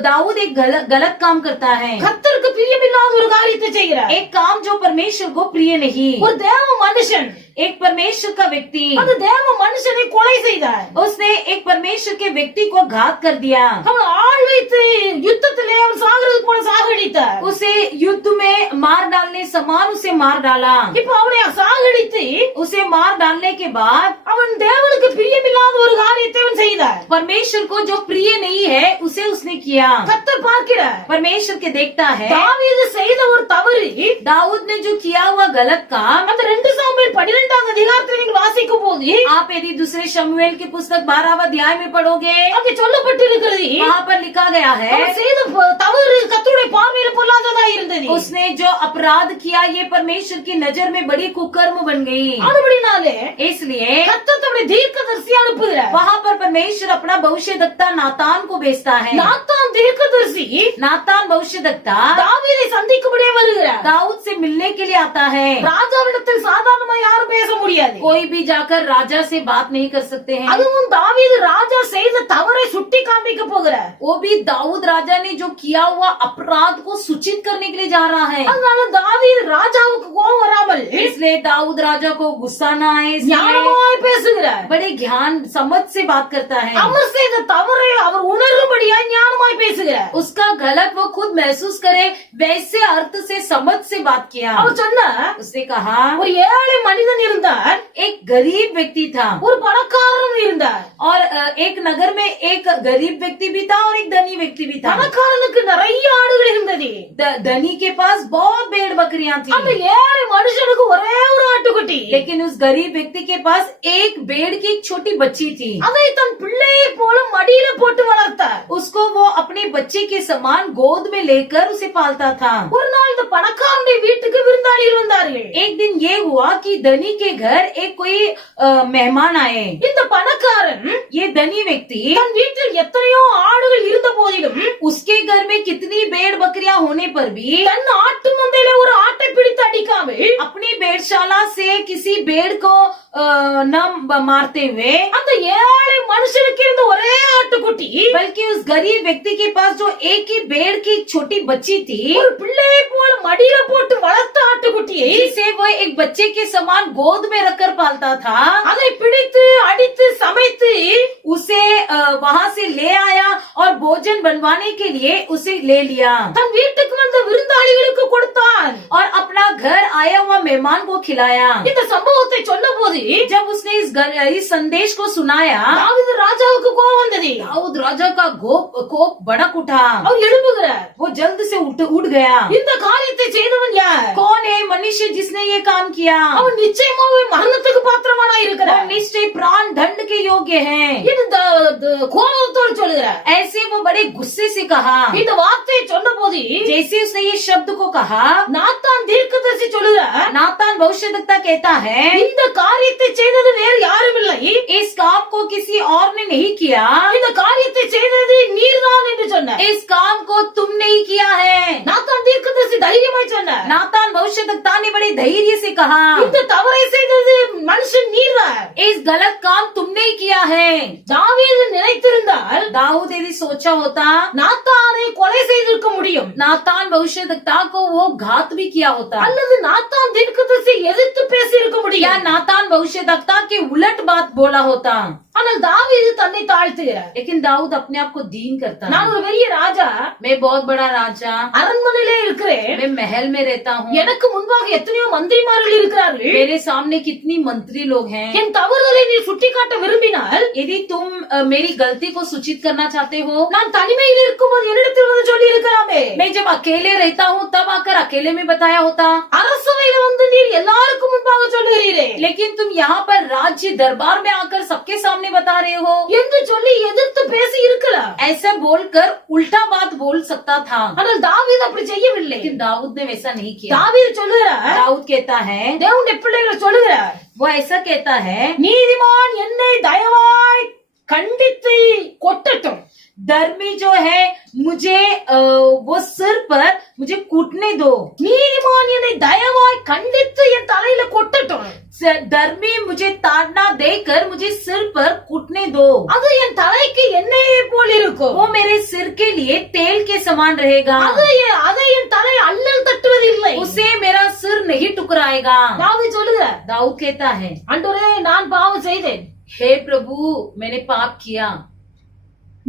दाऊद एक गलत काम करता है। கர்த்தருக்கு பிரியமில்லாத ஒரு காரியத்தை செய்கிறார். एक काम जो परमेश्वर को प्रिय नहीं। ஒரு தேவ மனுஷன் एक परमेश्वर का व्यक्ति, அந்த தேவ மனுஷனை கொலை செய்தார். उसने एक परमेश्वर के व्यक्ति को घात कर दिया। அவன் ஆள் வைத்து யுத்தத்திலே அவன் சாகிறது போல சாகடித்தார். उसे युद्ध में मार डालने समान उसे मार डाला। இப்ப அவனை சாகடித்து उसे मार डालने के बाद அவன் தேவனுக்கு பிரியமில்லாத ஒரு காரியத்தை அவன் செய்தார். परमेश्वर को जो प्रिय नहीं है उसे उसने किया। கர்த்தர் பார்க்கிறார். परमेश्वर के देखता है தாவீது செய்த ஒரு தவறு, दाऊद ने जो किया हुआ गलत काम। அந்த 2 சாமுவேல் 12வது அதிகாரத்தில் நீங்கள் வாசிக்கும் போது आप यदि दूसरे शमूएल की पुस्तक 12वां अध्याय में पढ़ोगे, அங்கே சொல்லப்பட்டிருக்கிறது, वहाँ पर लिखा गया है அவன் செய்த தவறு கர்த்தருடைய பார்வையில் பொல்லாததா இருந்தது. उसने जो अपराध किया ये परमेश्वर की नजर में बड़ी कुकर्म बन गई। அதுபடினாலே इसलिए கர்த்தர் தம்முடைய தீர்க்கதரிசி அனுப்புகிறார். वहाँ पर परमेश्वर अपना भविष्यद्वक्ता नातान को भेजता है। நாத்தான் தீர்க்கதரிசி नातान भविष्यद्वक्ता தாவீதை சந்திக்கும்படியே வருகிறார். दाऊद से मिलने के लिए आता है। ராஜாவிடத்தில் சாதாரணமா யாரும் பேச முடியாது. कोई भी जाकर राजा से बात नहीं कर सकते हैं। அதுவும் தாவீது ராஜா செய்த தவறை சுட்டி காண்பிக்க போகிறார். वो भी दाऊद राजा ने जो किया हुआ अपराध को सूचित करने के लिए जा रहा है। அதனால தாவீது ராஜாவுக்கு கோபம் வராமல் इसलिए दाऊद राजा को गुस्सा न आए, इसलिए ஞானமாய் பேசுகிறார். बड़े ज्ञान समझ से बात करता है। அவர் செய்த தவறை அவர் உணரும்படியாய் ஞானமாய் பேசுகிறார். उसका गलत वो खुद महसूस करे वैसे अर्थ से समझ से बात किया. அவர் சொன்னார், उसने कहा ஒரு ஏழை மனிதன் இருந்தார், एक गरीब व्यक्ति था ஒரு பணக்காரன் இருந்தார். और एक नगर में एक गरीब व्यक्ति भी था और एक धनी व्यक्ति भी था. பணக்காரனுக்கு நிறைய ஆடுகள் இருந்தது. धनी के पास बहुत भेड़ बकरियां थी, அந்த ஏழை மனுஷனுக்கு ஒரே ஒரு ஆட்டுக்குட்டி. लेकिन उस गरीब व्यक्ति के पास एक भेड़ की एक छोटी बच्ची थी. அதை தன் பிள்ளையை போல மடியில போட்டு வளர்த்தார். उसको वो अपने बच्चे के समान गोद में लेकर उसे पालता था. ஒரு நாள் இந்த பணக்காரனுடைய வீட்டுக்கு விருந்தாளிகள் வந்தார்கள். एक दिन ये हुआ कि धनी के घर एक कोई मेहमान आए. இந்த பணக்காரன் ये धनी व्यक्ति தன் வீட்டில் எத்தனையோ ஆடுகள் இருந்த போதிலும் उसके घर में कितनी भेड़ बकरियां होने पर भी தன் ஆட்டு மந்தையில ஒரு ஆட்டை பிடித்து அடிக்காமல் अपनी भेड़शाला से किसी भेड़ को न मारते हुए அந்த ஏழை மனுஷனுக்கு இருந்த ஒரே ஆட்டுக்குட்டி बल्कि उस गरीब व्यक्ति के पास जो एक ही भेड़ की एक छोटी बच्ची थी, ஒரு பிள்ளையை போல மடியில போட்டு வளர்த்த ஆட்டுக்குட்டியை जिसे वो एक बच्चे के समान गोद में रखकर पालता था, அதை பிடித்து அடித்து சமைத்து उसे वहां से ले आया और भोजन बनवाने के लिए उसे ले लिया தன் வீட்டுக்கு வந்த விருந்தாளிகளுக்கு கொடுத்தான். और अपना घर आया हुआ मेहमान को खिलाया. இந்த சம்பவத்தை சொன்னபோது जब उसने इस संदेश को सुनाया, தாவீது ராஜாவுக்கு கோபம் வந்தது. दाऊद राजा का कोप भड़क उठा. அவர் எழும்புகிறார். वो जल्द से उठ गया. இந்த காரியத்தை செய்தவன் யார்? कौन है मनुष्य जिसने ये काम किया? அவன் நிச்சயமாவே மரணத்துக்கு பாத்திரமானா वो இருக்கிறார். निश्चय प्राण दंड के योग्य है. இது கோபத்தோடு சொல்லுகிறார். ऐसे वो बड़े गुस्से से कहा. இந்த வார்த்தையை சொன்னபோது जैसे उसने ये शब्द को कहा, நாத்தான் தீர்க்கதரிசி சொல்லுகிறார், नातान भविष्यद्वक्ता कहता है, இந்த காரியத்தை செய்தது வேறு யாரும் இல்லை, इस काम को किसी और ने नहीं किया, இந்த காரியத்தை செய்தது நீர்தான் என்று சொன்னார். इस काम को तुमने ही किया है. நாத்தான் தீர்க்கதரிசி தைரியமாய் சொன்னார், नातान भविष्यद्वक्ता ने बड़े धैर्य से कहा, இந்த தவறை செய்தது மனுஷன் நீர்தான். इस गलत काम तुमने ही किया है. தாவீது நினைத்திருந்தால் दाऊद यदि सोचा होता, நாத்தானை கொலை செய்திருக்க முடியும், नातान भविष्यद्वक्ता को वो घात भी किया होता, அல்லது நாத்தான் தீர்க்கதரிசி எதிர்த்து பேசி இருக்க या முடியும். नातान भविष्यद्वक्ता के उलट बात बोला होता. ஆனால் தாவீது தன்னை தாழ்த்துகிறார். लेकिन दाऊद अपने आप को दीन करता நான் है. ஒரு பெரிய ராஜா, मैं बहुत बड़ा राजा, அரண்மனையிலே இருக்கிறேன், मैं महल में रहता हूँ, எனக்கு முன்பாக எத்தனையோ மந்திரிமார்கள் இருக்கிறார்கள், मेरे सामने कितनी मंत्री लोग हैं. என் தவறுகளை நீ சுட்டிக்காட்ட விரும்பினால் यदि तुम मेरी गलती को सूचित करना चाहते हो, நான் தனிமையில் இருக்கும்போது என்னிடத்தில் வந்து சொல்லி இருக்கலாமே. मैं जब अकेले रहता हूँ तब आकर अकेले में बताया होता. அரசவையில வந்து நீர் எல்லாருக்கும் முன்பாக சொல்லுகிறீரே लेकिन तुम यहाँ पर राज्य दरबार में आकर सबके सामने बता रहे हो என்று சொல்லி எதிர்த்து பேசி இருக்கலாம். ऐसा बोलकर उल्टा बात बोल सकता था. ஆனால் தாவீது அப்படி செய்யவில்லை. लेकिन दाऊद ने वैसा नहीं किया. தாவீது சொல்லுகிறார், दाऊद कहता है, தேவனுடைய பிள்ளைகளை சொல்லுகிறார், वो ऐसा कहता है, நீதிமான் என்னை தயவாய் கண்டித்து கொட்டட்டும், धर्मी जो है मुझे वो सिर पर मुझे कूटने दो. நீதிமான் என்னை தயவாய் கண்டித்து என் தலையில கொட்டட்டும், धर्मी मुझे ताड़ना देकर मुझे सिर पर कूटने दो. அது என் தலைக்கு எண்ணெயை போல் இருக்கும், वो मेरे सिर के लिए तेल के समान रहेगा. அதை என் தலை அல்லல் தட்டுவதில்லை. उसे मेरा सिर नहीं टुकराएगा. தாவீது சொல்லுகிறார், दाऊद कहता है, ஆண்டவரே நான் பாவம் செய்தேன், हे प्रभु मैंने पाप किया,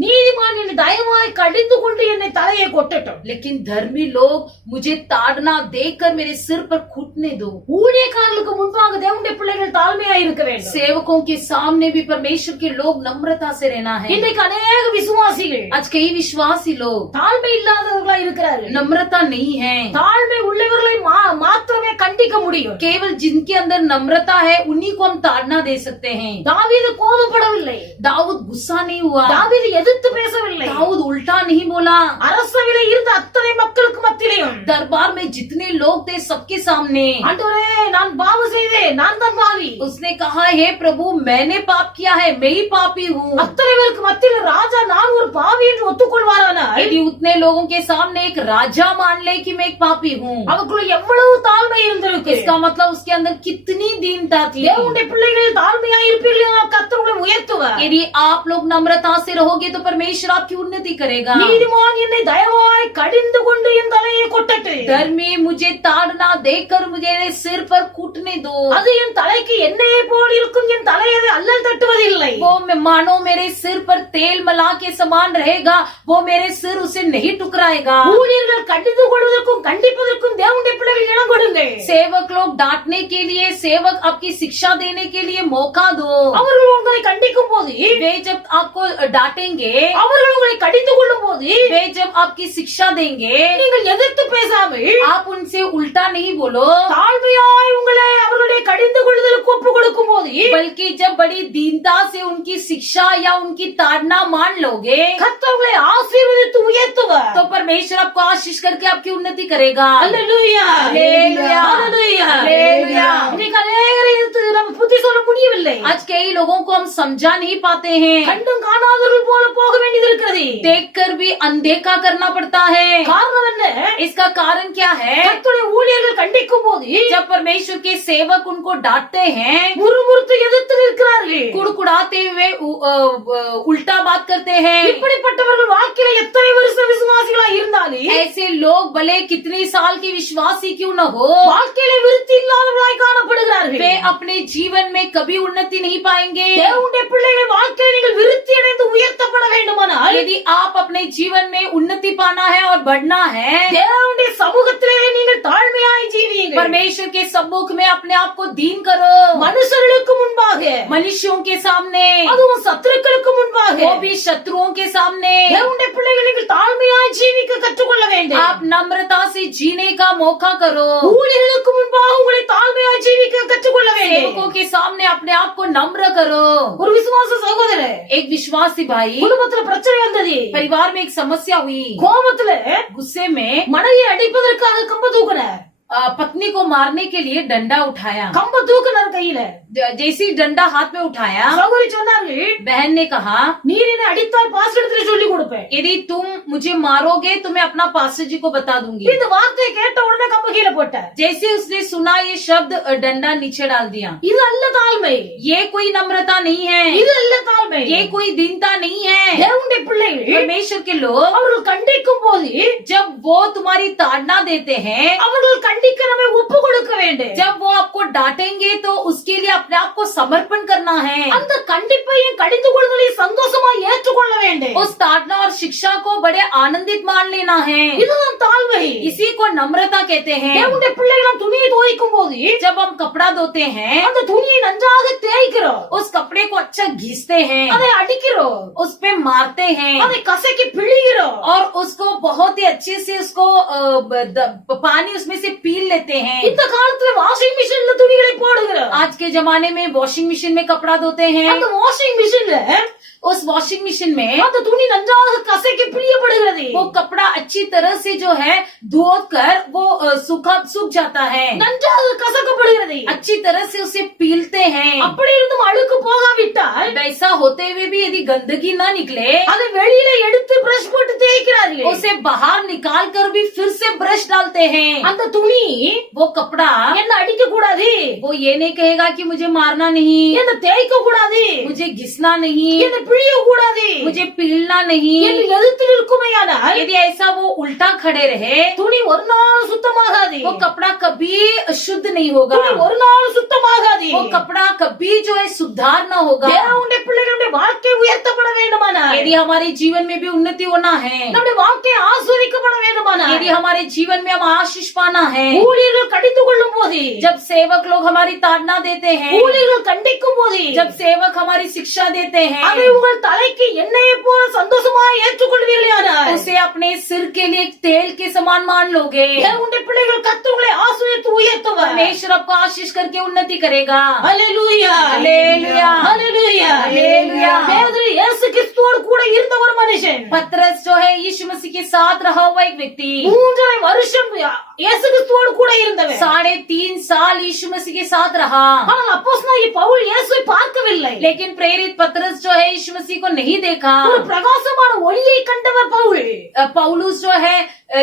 நீதிமான் என்னை தயவாய் கடிந்து கொண்டு என்னை தலையை கொட்டட்டும், लेकिन धर्मी लोग मुझे ताड़ना देकर मेरे सिर पर कूटने दो. ஊழியக்காரர்களுக்கு முன்பாக தேவனுடைய பிள்ளைகள் தாழ்மையா இருக்க வேண்டும். सेवकों के सामने भी परमेश्वर के लोग नम्रता से रहना है. இன்றைக்கு अनेक விசுவாசிகள் आज कई विश्वासी लोग தாழ்மை இல்லாதவர்களா இருக்கிறார்கள். नम्रता नहीं है. தாழ்மை உள்ளவர்களை மாத்திரமே கண்டிக்க முடியும். केवल जिनके अंदर नम्रता है उन्हीं को हम ताड़ना दे सकते हैं. தாவீது கோபப்படவில்லை, दाऊद गुस्सा नहीं हुआ, தாவீது எதிர்த்து பேசவில்லை. दाऊद उल्टा नहीं बोला. அரசவையில இருந்த அத்தனை மக்களுக்கு மத்தியிலும் दरबार में जितने लोग थे सबके सामने ஆண்டவரே நான் பாவம் செய்தேன், நான் தான் பாவி, उसने कहा, हे प्रभु मैंने पाप किया है, मैं ही पापी हूँ. அத்தனை பேருக்கு மத்தியில் ராஜா நான் ஒரு பாவி என்று ஒத்துக்கொள்வாரானால் यदि उतने लोगों के सामने एक राजा मान ले कि मैं एक पापी हूँ, அவருக்குள்ள எவ்வளவு தாழ்மை இருந்திருக்கு. इसका मतलब उसके अंदर कितनी दीनता थी. தேவனுடைய பிள்ளைகள் தாழ்மையா இருப்பீர்கள், கர்த்தர் உங்களை உயர்த்துவார். यदि आप लोग नम्रता से रहोगे तो परमेश्वर आपकी उन्नति करेगा. நீதிமான் என்னை தயவாய் கடிந்து கொண்டு என் தலையை கொட்டட்டு, धर्मी मुझे ताड़ना देकर मुझे सिर पर कूटने दो. அது என் தலைக்கு எண்ணெயை போல் இருக்கும், என் தலையை அல்லல் தட்டுவதில்லை. वो मानो मेरे सिर पर तेल मला के समान रहेगा, वो मेरे सिर उसे नहीं टुकराएगा। ஊழியர்கள் கடிந்து கொள்வதற்கும் கண்டிப்பதற்கும் தேவனுடைய பிள்ளைகள் இடம் கொடுங்கள். सेवक लोग डांटने के लिए, सेवक आपकी शिक्षा देने के लिए मौका दो। அவர்கள் உங்களை கண்டிக்கும் போது, वे जब आपको डांटेंगे, அவர்கள் உங்களை கடிந்து கொள்ளும் போது, वे जब आपकी शिक्षा देंगे, நீங்கள் எதிர்த்து பேசாமல் आप उनसे उल्टा नहीं बोलो, தாழ்மையாய் உங்களை அவர்களுடைய கடிந்து கொள்ளுதலுக்கு ஒப்பு கொடுக்கும் போது, बल्कि जब बड़ी दीनता से उनकी शिक्षा या उनकी ताड़ना मान लोगे, கர்த்தர் உங்களை ஆசீர்வதித்து உயர்த்துவார். तो परमेश्वर आपको आशीष करके आपकी उन्नति करेगा। அல்லேலூயா, அல்லேலூயா, அல்லேலூயா, அல்லேலூயா। இன்னைக்கு அநேகரை இது நம்ம புத்தி சொல்ல முடியவில்லை. आज कई लोगों को हम समझा नहीं पाते हैं, கண்டும் காணாதவர்கள் போல போக வேண்டியது இருக்கிறது. देखकर भी अनदेखा करना पड़ता है। காரணம் என்ன? इसका कारण क्या है? கர்த்தருடைய ஊழியர்கள் கண்டிக்கும் போது जब परमेश्वर के सेवक उनको डांटते हैं, முறுமுறுத்து எதிர்த்து நிற்கிறார்கள். कुड़कुड़ाते हुए उल्टा बात करते हैं, இப்படிப்பட்டவர்கள் வாழ்க்கையில எத்தனை வருஷ விசுவாசிகளா இருந்தாலும் ऐसे लोग भले कितने साल के विश्वासी क्यों न हो, வாழ்க்கையில விருத்தி இல்லாதவர்களாய் காணப்படுகிறார்கள். वे अपने जीवन में कभी उन्नति नहीं पाएंगे। தேவனுடைய பிள்ளைகள் வாழ்க்கையில நீங்கள் விருத்தி அடைந்து உயர்த்தப்பட வேண்டுமானால், यदि आप अपने जीवन में उन्नति पाना है और बढ़ना है, தேவனுடைய சமூகத்திலே நீங்கள் தாழ்மையாய் ஜீவியுங்கள். परमेश्वर के सम्मुख में अपने आप को दीन करो, மனுஷர்களுக்கு முன்பாக, मनुष्यों के सामने, அதுவும் சத்துருக்களுக்கு முன்பாக, वो भी शत्रुओं के सामने, தேவனுடைய பிள்ளைகள் நீங்கள் தாழ்மையாய் ஜீவிக்க கற்றுக்கொள்ள வேண்டும். आप नम्रता से जीने का मौका करो। ஊழியர்களுக்கு முன்பாக உங்களை தாழ்மையாய் ஜீவிக்க கற்றுக்கொள்ள வேண்டும். सेवकों के सामने अपने आप को नम्र करो। ஒரு விசுவாச சகோதரர், एक विश्वासी भाई, குடும்பத்துல பிரச்சனை வந்தது, परिवार में एक समस्या हुई, கோபத்துல गुस्से में மனைவியை அடிப்பதற்காக கம்ப தூக்குனார். पत्नी को मारने के लिए डंडा उठाया। கம்ப தூக்குனார் கையில. जैसे ही डंडा हाथ में उठाया, சகோதரி சொன்னார்கள், बहन ने कहा, நீர் என்னை அடித்தால் பாஸ்டரிடத்துல சொல்லி கொடுப்பேன். यदि तुम मुझे मारोगे तो मैं अपना पास्टर जी को बता दूंगी। இந்த வார்த்தையை கேட்ட உடனே கம்ப கீழே போட்டார். जैसे उसने सुना ये शब्द, डंडा नीचे डाल दिया। இது அல்ல தாழ்மை, ये कोई नम्रता नहीं है, இது அல்ல தாழ்மை. ये कोई दीनता नहीं है। தேவனுடைய பிள்ளைகள் परमेश्वर के लोग அவர்கள் கண்டிக்கும் போது जब वो तुम्हारी ताड़ना देते हैं, அவர்கள் கண்டிக்க நம்ம ஒப்பு கொடுக்க வேண்டும். जब वो आपको डांटेंगे तो उसके लिए अपने आप को समर्पण करना है। அந்த கண்டிப்பையும் கடிந்து கொள்வதையும் சந்தோஷமா ஏற்றுக்கொள்ள வேண்டும். उस ताड़ना और शिक्षा को बड़े आनंदित मान लेना है। இதுதான் தாழ்மை. इसी को नम्रता कहते हैं। தேவனுடைய பிள்ளைகள் நாம் துணியை துவைக்கும் போது जब हम कपड़ा धोते हैं, அந்த துணியை நன்றாக தேய்க்கிறோம், उस कपड़े को अच्छा घिसते हैं, அதை அடிக்கிறோம், उस पे मारते हैं அதை கசக்கி பிழிகிறோம். और उसको बहुत ही अच्छे से उसको पानी उसमें से पील लेते हैं। இந்த காலத்துல வாஷிங் மிஷின்ல துணிகளை போடுகிறோம். आज के जमाने में वॉशिंग मशीन में कपड़ा धोते हैं। அந்த வாஷிங் மிஷின்ல उस वॉशिंग मशीन में அந்த துணி நன்றாக கசக்கி பிழியப்படுகிறது. वो कपड़ा अच्छी तरह से जो है धोकर वो सूख जाता है, நன்றாக கசக்கப்படுகிறது. अच्छी तरह से उसे पीलते हैं। அப்படி இருந்தும் அழுக்கு போகாவிட்டால் वैसा होते हुए भी यदि गंदगी न निकले, அதை வெளியில எடுத்து பிரஷ் போட்டு தேய்க்கிறார்கள். उसे बाहर निकाल कर भी फिर से ब्रश डालते हैं। அந்த துணி वो कपड़ा என்ன அடிக்க கூடாது, वो ये नहीं कहेगा कि मुझे मारना नहीं, என்ன தேய்க்க கூடாது, मुझे घिसना नहीं, என்ன பிழிய கூடாது, मुझे पीलना नहीं। என்று எதிர்த்து நிற்குமையானால் यदि ऐसा वो उल्टा खड़े रहे, துணி ஒரு நாள் சுத்தமாகாது, वो कपड़ा कभी शुद्ध नहीं होगा, துணி ஒரு நாள் சுத்தமாகாது. वो कपड़ा कभी जो है सुधार न होगा। தேவனுடைய பிள்ளைகளுடைய வாழ்க்கை உயர்த்தப்பட வேண்டுமானால், यदि हमारे जीवन में भी उन्नति होना है, நம்முடைய வாழ்க்கை ஆசீர்வதிக்கப்பட வேண்டுமானால், यदि हमारे जीवन में हम आशीष पाना है, ஊழியர்கள் கடிந்து கொள்ளும் போது, जब सेवक लोग हमारी ताड़ना देते हैं, ஊழியர்கள் கண்டிக்கும் போது, जब सेवक हमारी शिक्षा देते हैं, அதை உங்கள் தலைக்கு எண்ணெயை போல சந்தோஷமாய் ஏற்றுக்கொள்வீர்களானால், उसे अपने सिर के लिए एक तेल के समान मान लोगे। தேவனுடைய பிள்ளைகள் கர்த்தர் உங்களை ஆசீர்வதித்து உயர்த்துவார். परमेश्वर आपको आशीष करके उन्नति करेगा। அல்லேலூயா, அல்லேலூயா, அல்லேலூயா, அல்லேலூயா। பேதுரு இயேசு கிறிஸ்துவோடு கூட இருந்த ஒரு மனுஷன், पतरस जो है यीशु मसीह के साथ रहा हुआ एक व्यक्ति, 3.5 வருஷம் இயேசு கிறிஸ்துவோடு கூட இருந்தவன். 3.5 साल यीशु मसीह के साथ रहा, ஆனால் அப்போஸ்தலனாகிய பவுல் இயேசுவை பார்க்கவில்லை. लेकिन प्रेरित पतरस जो है यीशु मसीह को नहीं देखा। ஒரு பிரகாசமான ஒளியை கண்டவர் பவுல். पौलुस जो है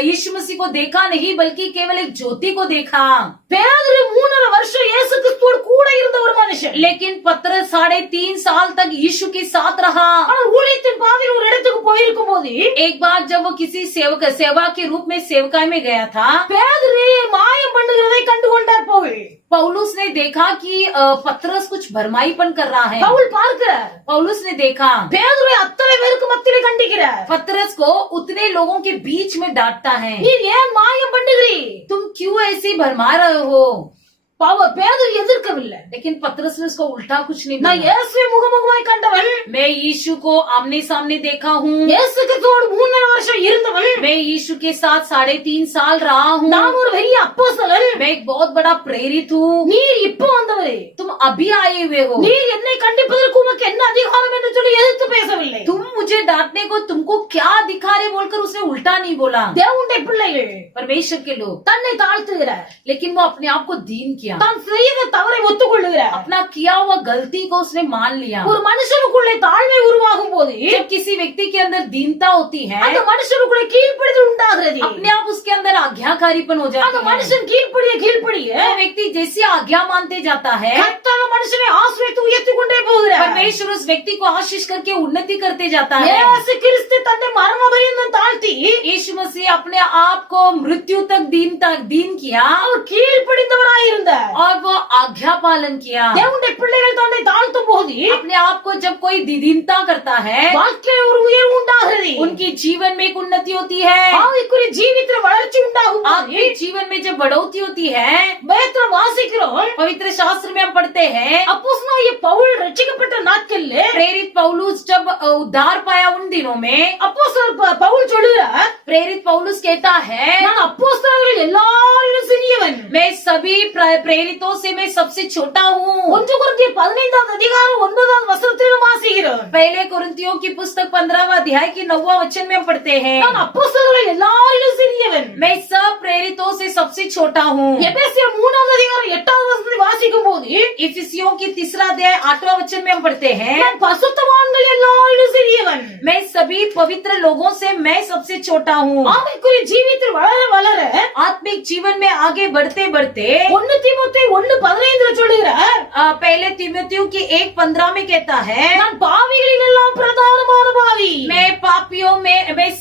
यीशु मसीह को देखा नहीं, बल्कि केवल एक ज्योति को देखा। பேதுரு 3.5 வருஷம் இயேசு கிறிஸ்துவோடு கூட இருந்த ஒரு மனுஷன். लेकिन पतरस 3.5 साल तक यीशु के साथ रहा। ஆனால் ஊழியத்தின் பாதையில் ஒரு இடத்துக்கு போயிருக்கும் போது போது एक बार जब वो किसी सेवा के रूप में सेवकाई में गया था, பேதுரு மாயம் பண்ணுகிறதை கண்டு கொண்டார் பவுல். पौलुस ने देखा कि पतरस कुछ भरमाईपन कर रहा है. பவுல் பார்க்கிறார், पौलुस ने देखा பேதுரு அத்தனை பேருக்கு மத்தியிலே கண்டிக்கிறார். पतरस को उतने लोगों के बीच में डांटता है. நீர் ஏன் மாயம் பண்ணுகிறீ? तुम क्यों ऐसे भरमा रहे हो? பேதுரு எதிர்க்கவில்லை. लेकिन पतरस ने उसको उल्टा कुछ नहीं நான் बोला. இயேசுவை முகமுகமாய் கண்டவன், मैं यीशु को आमने सामने देखा हूँ. இயேசு கிறிஸ்துவோடு 3.5 வருஷம் இருந்தவன், मैं यीशु के साथ 3.5 साल रहा हूँ. நான் ஒரு பெரிய அப்போஸ்தலன், मैं एक बहुत बड़ा प्रेरित हूँ. நீர் இப்ப வந்தவரே, तुम अभी आए हुए हो. நீர் என்னை கண்டிப்பதற்கு உமக்கு என்ன அதிகாரம் என்று சொல்லி எதிர்த்து பேசவில்லை. तुम मुझे डांटने को तुमको क्या दिखा रहे बोलकर उसने उल्टा नहीं बोला. தேவனுடைய பிள்ளைகள் परमेश्वर के लोग, தன்னை தாழ்த்துகிறார், लेकिन वो अपने आप को दीन किया. தான் செய்த தவறை ஒத்துக்கொள்ளுகிறார். अपना किया हुआ गलती को उसने मान लिया. ஒரு மனுஷனுக்குள்ளே தாழ்மை உருவாகும் போது जब किसी व्यक्ति के अंदर दीनता होती है, அந்த மனுஷனுக்குள்ளே கீழ்ப்படிதல் உண்டாகிறது. अपने आप उसके अंदर आज्ञाकारीपन हो அந்த जाता है. மனுஷன் கீழ்ப்படிய वो व्यक्ति जैसे आज्ञा मानते जाता है, கர்த்தர் மனுஷனை ஆசீர்வதித்து உயர்த்தி கொண்டே போகிறார். परमेश्वर उस व्यक्ति को आशीष करके उन्नति करते जाता है. இயேசு கிறிஸ்து தன்னை மரண பரியந்தம் தாழ்த்தி यीशु मसीह अपने आप को मृत्यु तक दीन किया அவர் கீழ்ப்படிந்தவராய் இருந்தார். और वो आज्ञा पालन किया. தேவனுடைய பிள்ளைகள் தன்னை தாழ்த்தும் போது अपने आप को जब कोई दीनता करता है, வாழ்க்கையில் ஒரு உயர்வு உண்டாகிறது. उनकी जीवन में एक उन्नति होती है. ஆவிக்குரிய ஜீவிதத்தில் வளர்ச்சி உண்டாகும் போது आत्मिक जीवन में जब बढ़ोतरी होती है, வேதத்துல வாசிக்கிறோம், पवित्र शास्त्र में हम पढ़ते हैं, அப்போஸ்தலனாகிய பவுல் ரட்சிக்கப்பட்ட நாட்களில் प्रेरित पौलुस जब उद्धार पाया उन दिनों में, அப்போஸ்தலர் பவுல் சொல்லுகிறார், प्रेरित पौलुस कहता है, நான் அப்போஸ்தலர்கள் எல்லாரிலும் சிறியவன். मैं सभी प्रेरितों से मैं सबसे छोटा हूँ. 1 கொரிந்தியர் 15 அதிகாரம் 9 வசனத்திலும் வாசிக்கிறோம், पहले कुरिन्थियों की पुस्तक 15वां अध्याय की 9वां वचन में हम पढ़ते हैं, நான் அப்போஸ்தலர்கள் எல்லாரிலும் சிறியவன். मैं सब प्रेरितों से सबसे छोटा हूँ. எபேசியர் 3 அதிகாரம் 8 வசனத்தை வாசிக்கும் போது इफिसियों की 3 अध्याय 8वां वचन में हम पढ़ते हैं, நான் பசுத்தவான்கள் எல்லாரிலும் சிறியவன். मैं सभी पवित्र लोगों से मैं सबसे छोटा हूँ. ஆவிக்குரிய ஜீவியத்தில் வளர வளர आत्मिक जीवन में आगे बढ़ते बढ़ते 1 தீமோத்தேயு 1:15 சொல்லுகிறார், पहले तीमुथियुस की 1:15 में कहता है, நான் பாவிகளில் எல்லாம் பிரதானமான பாவி. मैं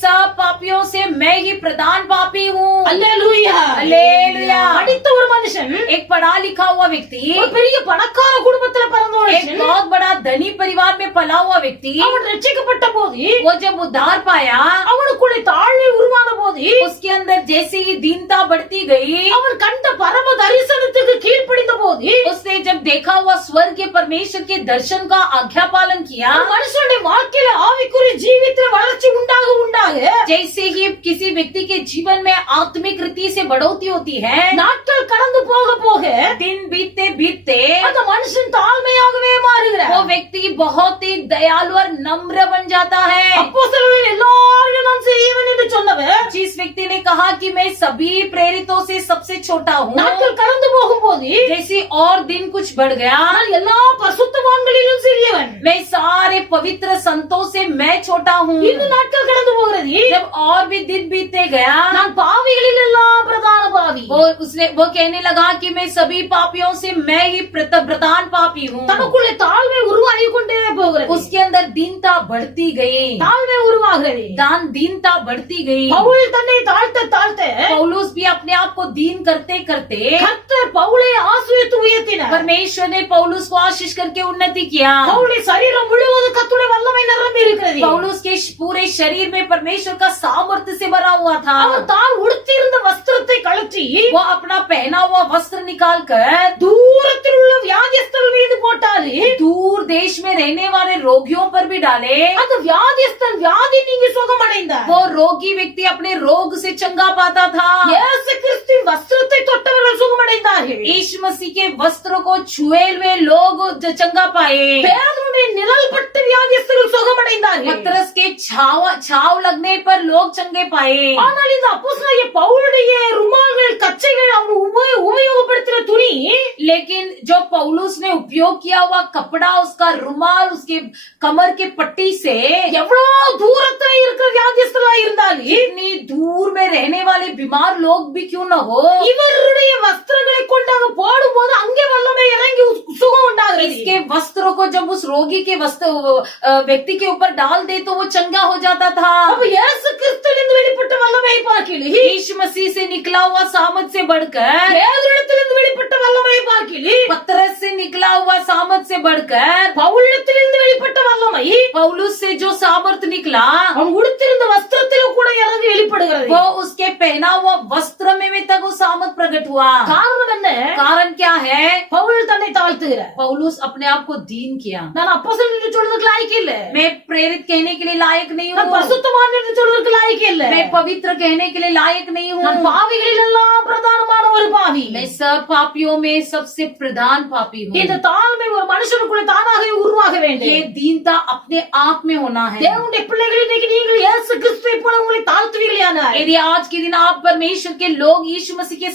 सब पापियों से मैं ही प्रधान पापी हूँ. அல்லேலூயா, அல்லேலூயா. படித்த ஒரு மனுஷன், एक पढ़ा लिखा हुआ व्यक्ति, ஒரு பெரிய பணக்கார குடும்பத்துல பிறந்த ஒரு एक बहुत बड़ा धनी परिवार में पला हुआ व्यक्ति, அவன் ரட்சிக்கப்பட்ட போது वो जब उद्धार पाया, அவனுக்குள்ளே தாழ்மை உருவான போது उसके अंदर जैसे ही दीनता बढ़ती गई, அவன் கண்ட பரம தரிசனத்துக்கு கீழ்ப்படிந்த போது उसने जब देखा हुआ स्वर्ग के परमेश्वर के दर्शन का आज्ञा पालन किया, மனுஷனுடைய வாழ்க்கையில ஆவிக்குரிய ஜீவியத்தில் வளர்ச்சி உண்டாக जैसे ही किसी व्यक्ति के जीवन में आत्मिक रीति से बढ़ोतरी होती है, நாட்கள் கடந்து போக போக दिन बीतते बीतते அந்த மனுஷன் தாழ்மையாகவே மாறுகிறார். वो व्यक्ति बहुत ही दयालु और नम्र बन जाता है. அப்போஸ்தலர்கள் எல்லாரிலும் நான் சிறியவன் என்று சொன்னவர் जिस व्यक्ति ने कहा कि मैं सभी प्रेरितों से सबसे छोटा हूँ, நாட்கள் கடந்து போகும்போது जैसे और दिन कुछ बढ़ गया, நான் எல்லா பரிசுத்தவான்களிலும் சிறியவன். मैं सारे पवित्र संतों से मैं छोटा हूँ. இன்னும் நாட்கள் கடந்து போகிறது, जब और भी दिन बीतते गया, நான் பாவிகளில் எல்லாம் பிரதான பாவி. वो कहने लगा कि मैं सभी पापियों से मैं ही प्रधान पापी हूँ. தனக்குள்ளே தாழ்மை உருவாகி கொண்டே போகிறது. उसके अंदर दीनता बढ़ती गई, தாழ்மை உருவாகிறது. दीनता बढ़ती गई. பவுல் தன்னை தாழ்த்த தாழ்த்த पौलुस भी अपने आप को दीन करते करते கர்த்தர் பவுலை ஆசீர்வதித்து உயர்த்தினார். परमेश्वर ने पौलुस को आशीष करके उन्नति किया. பவுலுடைய சரீரம் முழுவதும் கர்த்தருடைய வல்லமை நிரம்பி இருக்கிறது. पौलुस के पूरे शरीर में परमेश्वर का सामर्थ्य से भरा हुआ था. அவர் தான் உடுத்தியிருந்த வஸ்திரத்தை கழற்றி वो अपना पहना हुआ वस्त्र निकाल कर தூரத்தில் உள்ள வியாதிஸ்தர்கள் மீது போட்டாரு. दूर देश में रहने वाले रोगियों पर भी डाले. அந்த வியாதிஸ்தன் வியாதி நீங்கி சுகமடைந்தார். वो रोगी व्यक्ति अपने रोग से चंगा पाता था. இயேசு கிறிஸ்துவின் வஸ்திரத்தை தொட்டவர்கள் சுகமடைந்தார்கள். यीशु मसीह के वस्त्रों को छुए हुए लोग चंगा पाए. பேதுருடைய நிழல் பட்டு வியாதிஸ்தர்கள் சுகமடைந்தார்கள். पतरस के छाव लगने पर लोग चंगे पाए. ஆனால் இந்த அப்போஸ்தலனாகிய பவுலுடைய ருமால்கள் கச்சைகள் அவன் உபயோகப்படுத்தின துணி, लेकिन जो पौलुस ने उपयोग किया हुआ कपड़ा, उसका रुमाल, उसके कमर के पट्टी से எவ்வளவு தூரத்துல இருக்கிற வியாதிஸ்தலா இருந்தாலும் इतनी दूर में रहने वाले बीमार लोग भी क्यों न हो, இவருடைய வஸ்திரங்களை கொண்டு அங்க போடும்போது அங்கே வல்லமை இறங்கி சுகம் உண்டாகிறது. इसके वस्त्रों को जब उस रोगी के व्यक्ति के ऊपर डाल दे तो वो चंगा हो जाता था. அப்ப பார்க்கிலி यीशु मसीह से निकला हुआ सामर्थ से बढ़कर, பேதுருவிடத்திலிருந்து வெளிப்பட்ட வல்லமையை பார்க்கிலி पतरस से निकला हुआ सामर्थ से बढ़कर, பவுலிடத்திலிருந்து வெளிப்பட்ட வல்லமை पौलुस से जो सामर्थ निकला அவன் உடுத்திருந்த வஸ்திரத்திலும் கூட இறங்கி வெளிப்படுகிறது. वो उसके पहना हुआ वस्त्र में तक वो सामर्थ प्रकट हुआ। காரணம் என்ன? कारण क्या है? பவுல் தன்னை தாழ்த்துகிறார். पौलुस अपने आप को दीन किया। நான் அப்போஸ்தலன் என்று சொல்வதற்கு லாயக்கு இல்ல. मैं प्रेरित कहने के लिए लायक नहीं நான் हूँ, பரிசுத்தவான் என்று சொல்வதற்கு லாயக்கு இல்ல. मैं पवित्र कहने के लिए लायक नहीं நான் हूँ, பாவிகளில் எல்லாம் பிரதானமான ஒரு பாவி. मैं सब पापियों में सबसे प्रधान पापी हूँ। இந்த தாழ்மை ஒரு மனுஷனுக்குள்ள தானாகவே உருவாக வேண்டும். ये दीनता अपने आप में होना है। தேவனுடைய பிள்ளைகள் இன்னைக்கு நீங்கள் இயேசு கிறிஸ்துவை போல உங்களை தாழ்த்துவீர்களானால், यदि आज के दिन आप परमेश्वर के लोग यीशु मसीह के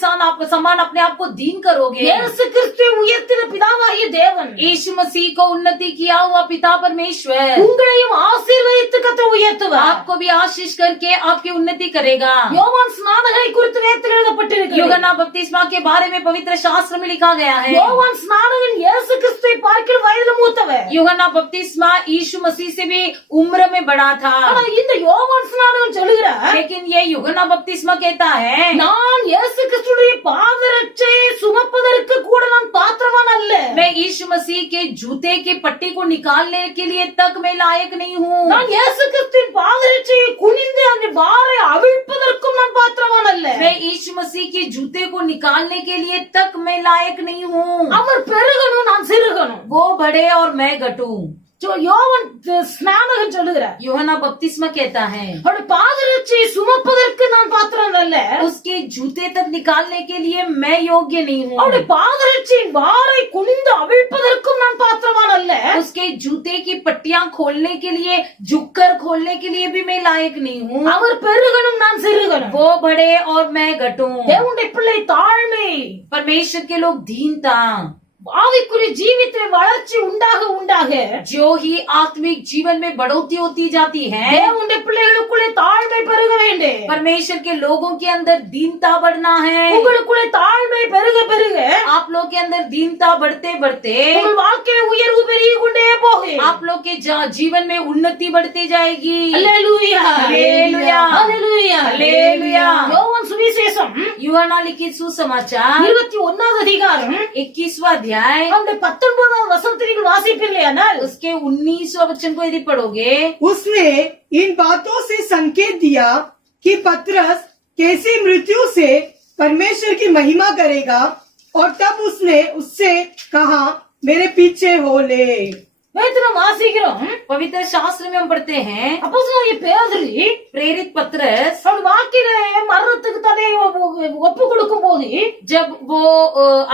समान अपने आप को दीन करोगे, இயேசு கிறிஸ்துவை உயர்த்தின பிதாவாகிய தேவன் यीशु मसीह को उन्नति किया हुआ पिता परमेश्वर உங்களையும் ஆசீர்வதித்து கர்த்தர் உயர்த்துவார். आपको भी आशीष करके आपकी उन्नति करेगा। யோவான் ஸ்நானகரை குறித்து வேதத்தில் எழுதப்பட்டிருக்கிறது. यूहन्ना बपतिस्मा के बारे में पवित्र शास्त्र में लिखा गया है। யோவான் ஸ்நானகன் இயேசு கிறிஸ்துவை பார்க்கிலும் வயதில் மூத்தவர். यूहन्ना बपतिस्मा यीशु मसीह से भी उम्र में बड़ा था, ஆனா இந்த யோவான் ஸ்நானகன் சொல்லுகிறார், लेकिन ये यूहन्ना बपतिस्मा कहता है, நான் இயேசு கிறிஸ்துடைய பாதரட்சையை சுமப்பதற்கு கூட நான் பாத்திரவான் அல்ல. मैं यीशु मसीह के जूते के पट्टी को निकालने के लिए तक मैं लायक नहीं हूँ, நான் இயேசு கிறிஸ்துவின் பாதரட்சையை குனிந்து அந்த வாரை அவிழ்ப்பதற்கும் நான் பாத்திரவான் அல்ல. मैं यीशु मसीह के जूते को निकालने के लिए तक मैं लायक नहीं हूँ, அவர் பெருகணும், நான் சிறுகணும். वो बढ़े और मैं घटूं। யோவான் ஸ்நானகன் சொல்லுகிறார், यूहन्ना बपतिस्मा कहता है, அவருடைய பாதரட்சையை சுமப்பதற்கு நான் பாத்திரம் அல்ல. उसके जूते तक निकालने के लिए मैं योग्य नहीं हूँ, அவருடைய பாதரட்சையின் வாரை குனிந்து அவிழ்ப்பதற்கும் நான் பாத்திரவான் அல்ல. उसके जूते की पट्टियां खोलने के लिए, झुककर खोलने के लिए भी मैं लायक नहीं हूँ, அவர் பெருகணும், நான் சிறுகணும். वो बढ़े और मैं घटूं। தேவனுடைய பிள்ளை தாழ்மை, परमेश्वर के लोग दीनता, ஆவிக்குரிய ஜீவிதத்தில் வளர்ச்சி உண்டாக உண்டாக जो ही आत्मिक जीवन में बढ़ोतरी होती जाती है, தேவனுடைய பிள்ளைகளுக்குள்ளே தாழ்மை பெருக வேண்டும். परमेश्वर के लोगों के अंदर दीनता बढ़ना है। உங்களுக்குள்ளே தாழ்மை பெருக பெருக आप लोग के अंदर दीनता बढ़ते बढ़ते உங்கள் வாழ்க்கையில உயர்வு பெருகிக் கொண்டே போகும். आप लोग के जीवन में उन्नति बढ़ती जाएगी। அல்லேலூயா, அல்லேலூயா, அல்லேலூயா, அல்லேலூயா। யோவான் சுவிசேஷம் यूहन्ना लिखित सुसमाचार 21வது அதிகாரம் 21वां अध्याय அந்த 19வது வசனத்தை நீங்கள் வாசிப்பீர்களானால், उसके 19वां वचन को यदि पढ़ोगे, उसने इन बातों से संकेत दिया कि पतरस कैसी मृत्यु से परमेश्वर की महिमा करेगा, और तब उसने उससे कहा, मेरे पीछे हो ले। வேதத்துல வாசிக்கிறோம், पवित्र शास्त्र में हम पढ़ते हैं, அப்போஸ்தலனாகிய பேதுரு प्रेरित पतरस அவன் வாழ்க்கையில மரணத்துக்கு தன்னை ஒப்பு கொடுக்கும் போது, जब वो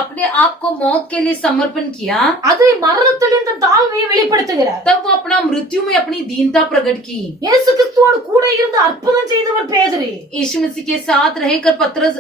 अपने आप को मौत के लिए समर्पण किया, அது மரணத்திலிருந்து தன் தாழ்மையை வெளிப்படுத்துகிறார். तब वो अपना मृत्यु में अपनी दीनता प्रकट की। இயேசு கிறிஸ்துவோடு கூட இருந்து அற்புதம் செய்தவர் பேதுரு. यीशु मसीह के साथ रहकर पतरस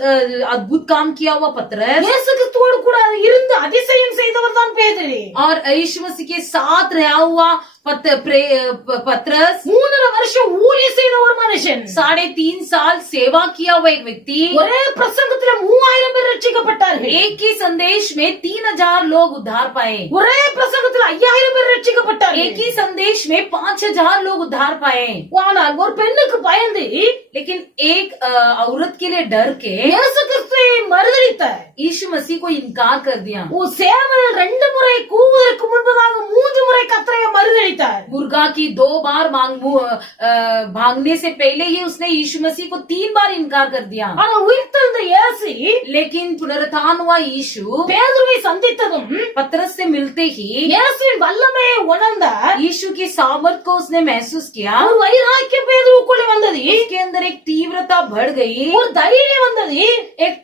अद्भुत काम किया हुआ पतरस, இயேசு கிறிஸ்துவோடு கூட இருந்து அதிசயம் செய்தவர் தான் பேதுரு. और यीशु मसीह के साथ रहा हुआ पतरस 3.5 வருஷம் ஊழியம் செய்த ஒரு மனுஷன், 3.5 साल सेवा किया हुआ एक व्यक्ति, ஒரே பிரசங்கத்துல 3000 பேர் ரட்சிக்கப்பட்டார்கள். एक ही संदेश में 3000 लोग उद्धार पाए, ஒரே பிரசங்கத்துல 5000 பேர் ரட்சிக்கப்பட்டார்கள். एक ही संदेश में 5000 लोग उद्धार पाए। ஆனால் ஒரு பெண்ணுக்கு பயந்து लेकिन एक औरत के लिए डर के இயேசு கிறிஸ்துவை மறுதலித்தார். यीशु मसीह को इनकार कर दिया। ஒரு சேவல் 2 முறை கூவுவதற்கு முன்பதாக 3 முறை கர்த்தரை மறுதலித்தார். मुर्गा की 2 बार भागने से पहले ही उसने यीशु मसीह को 3 बार इनकार कर दिया। ஆனா உயிர்த்தெழுந்த இயேசு लेकिन पुनरुत्थान हुआ यीशु பேதுருவை சந்தித்ததும் पतरस से मिलते ही இயேசுவின் வல்லமையை உணர்ந்தார். यीशु की सामर्थ को उसने महसूस किया। ஒரு வைராக்கியம் பேதுருவுக்குள்ளே வந்தது. उसके अंदर एक तीव्रता बढ़ गई, ஒரு தைரியம் வந்தது. एक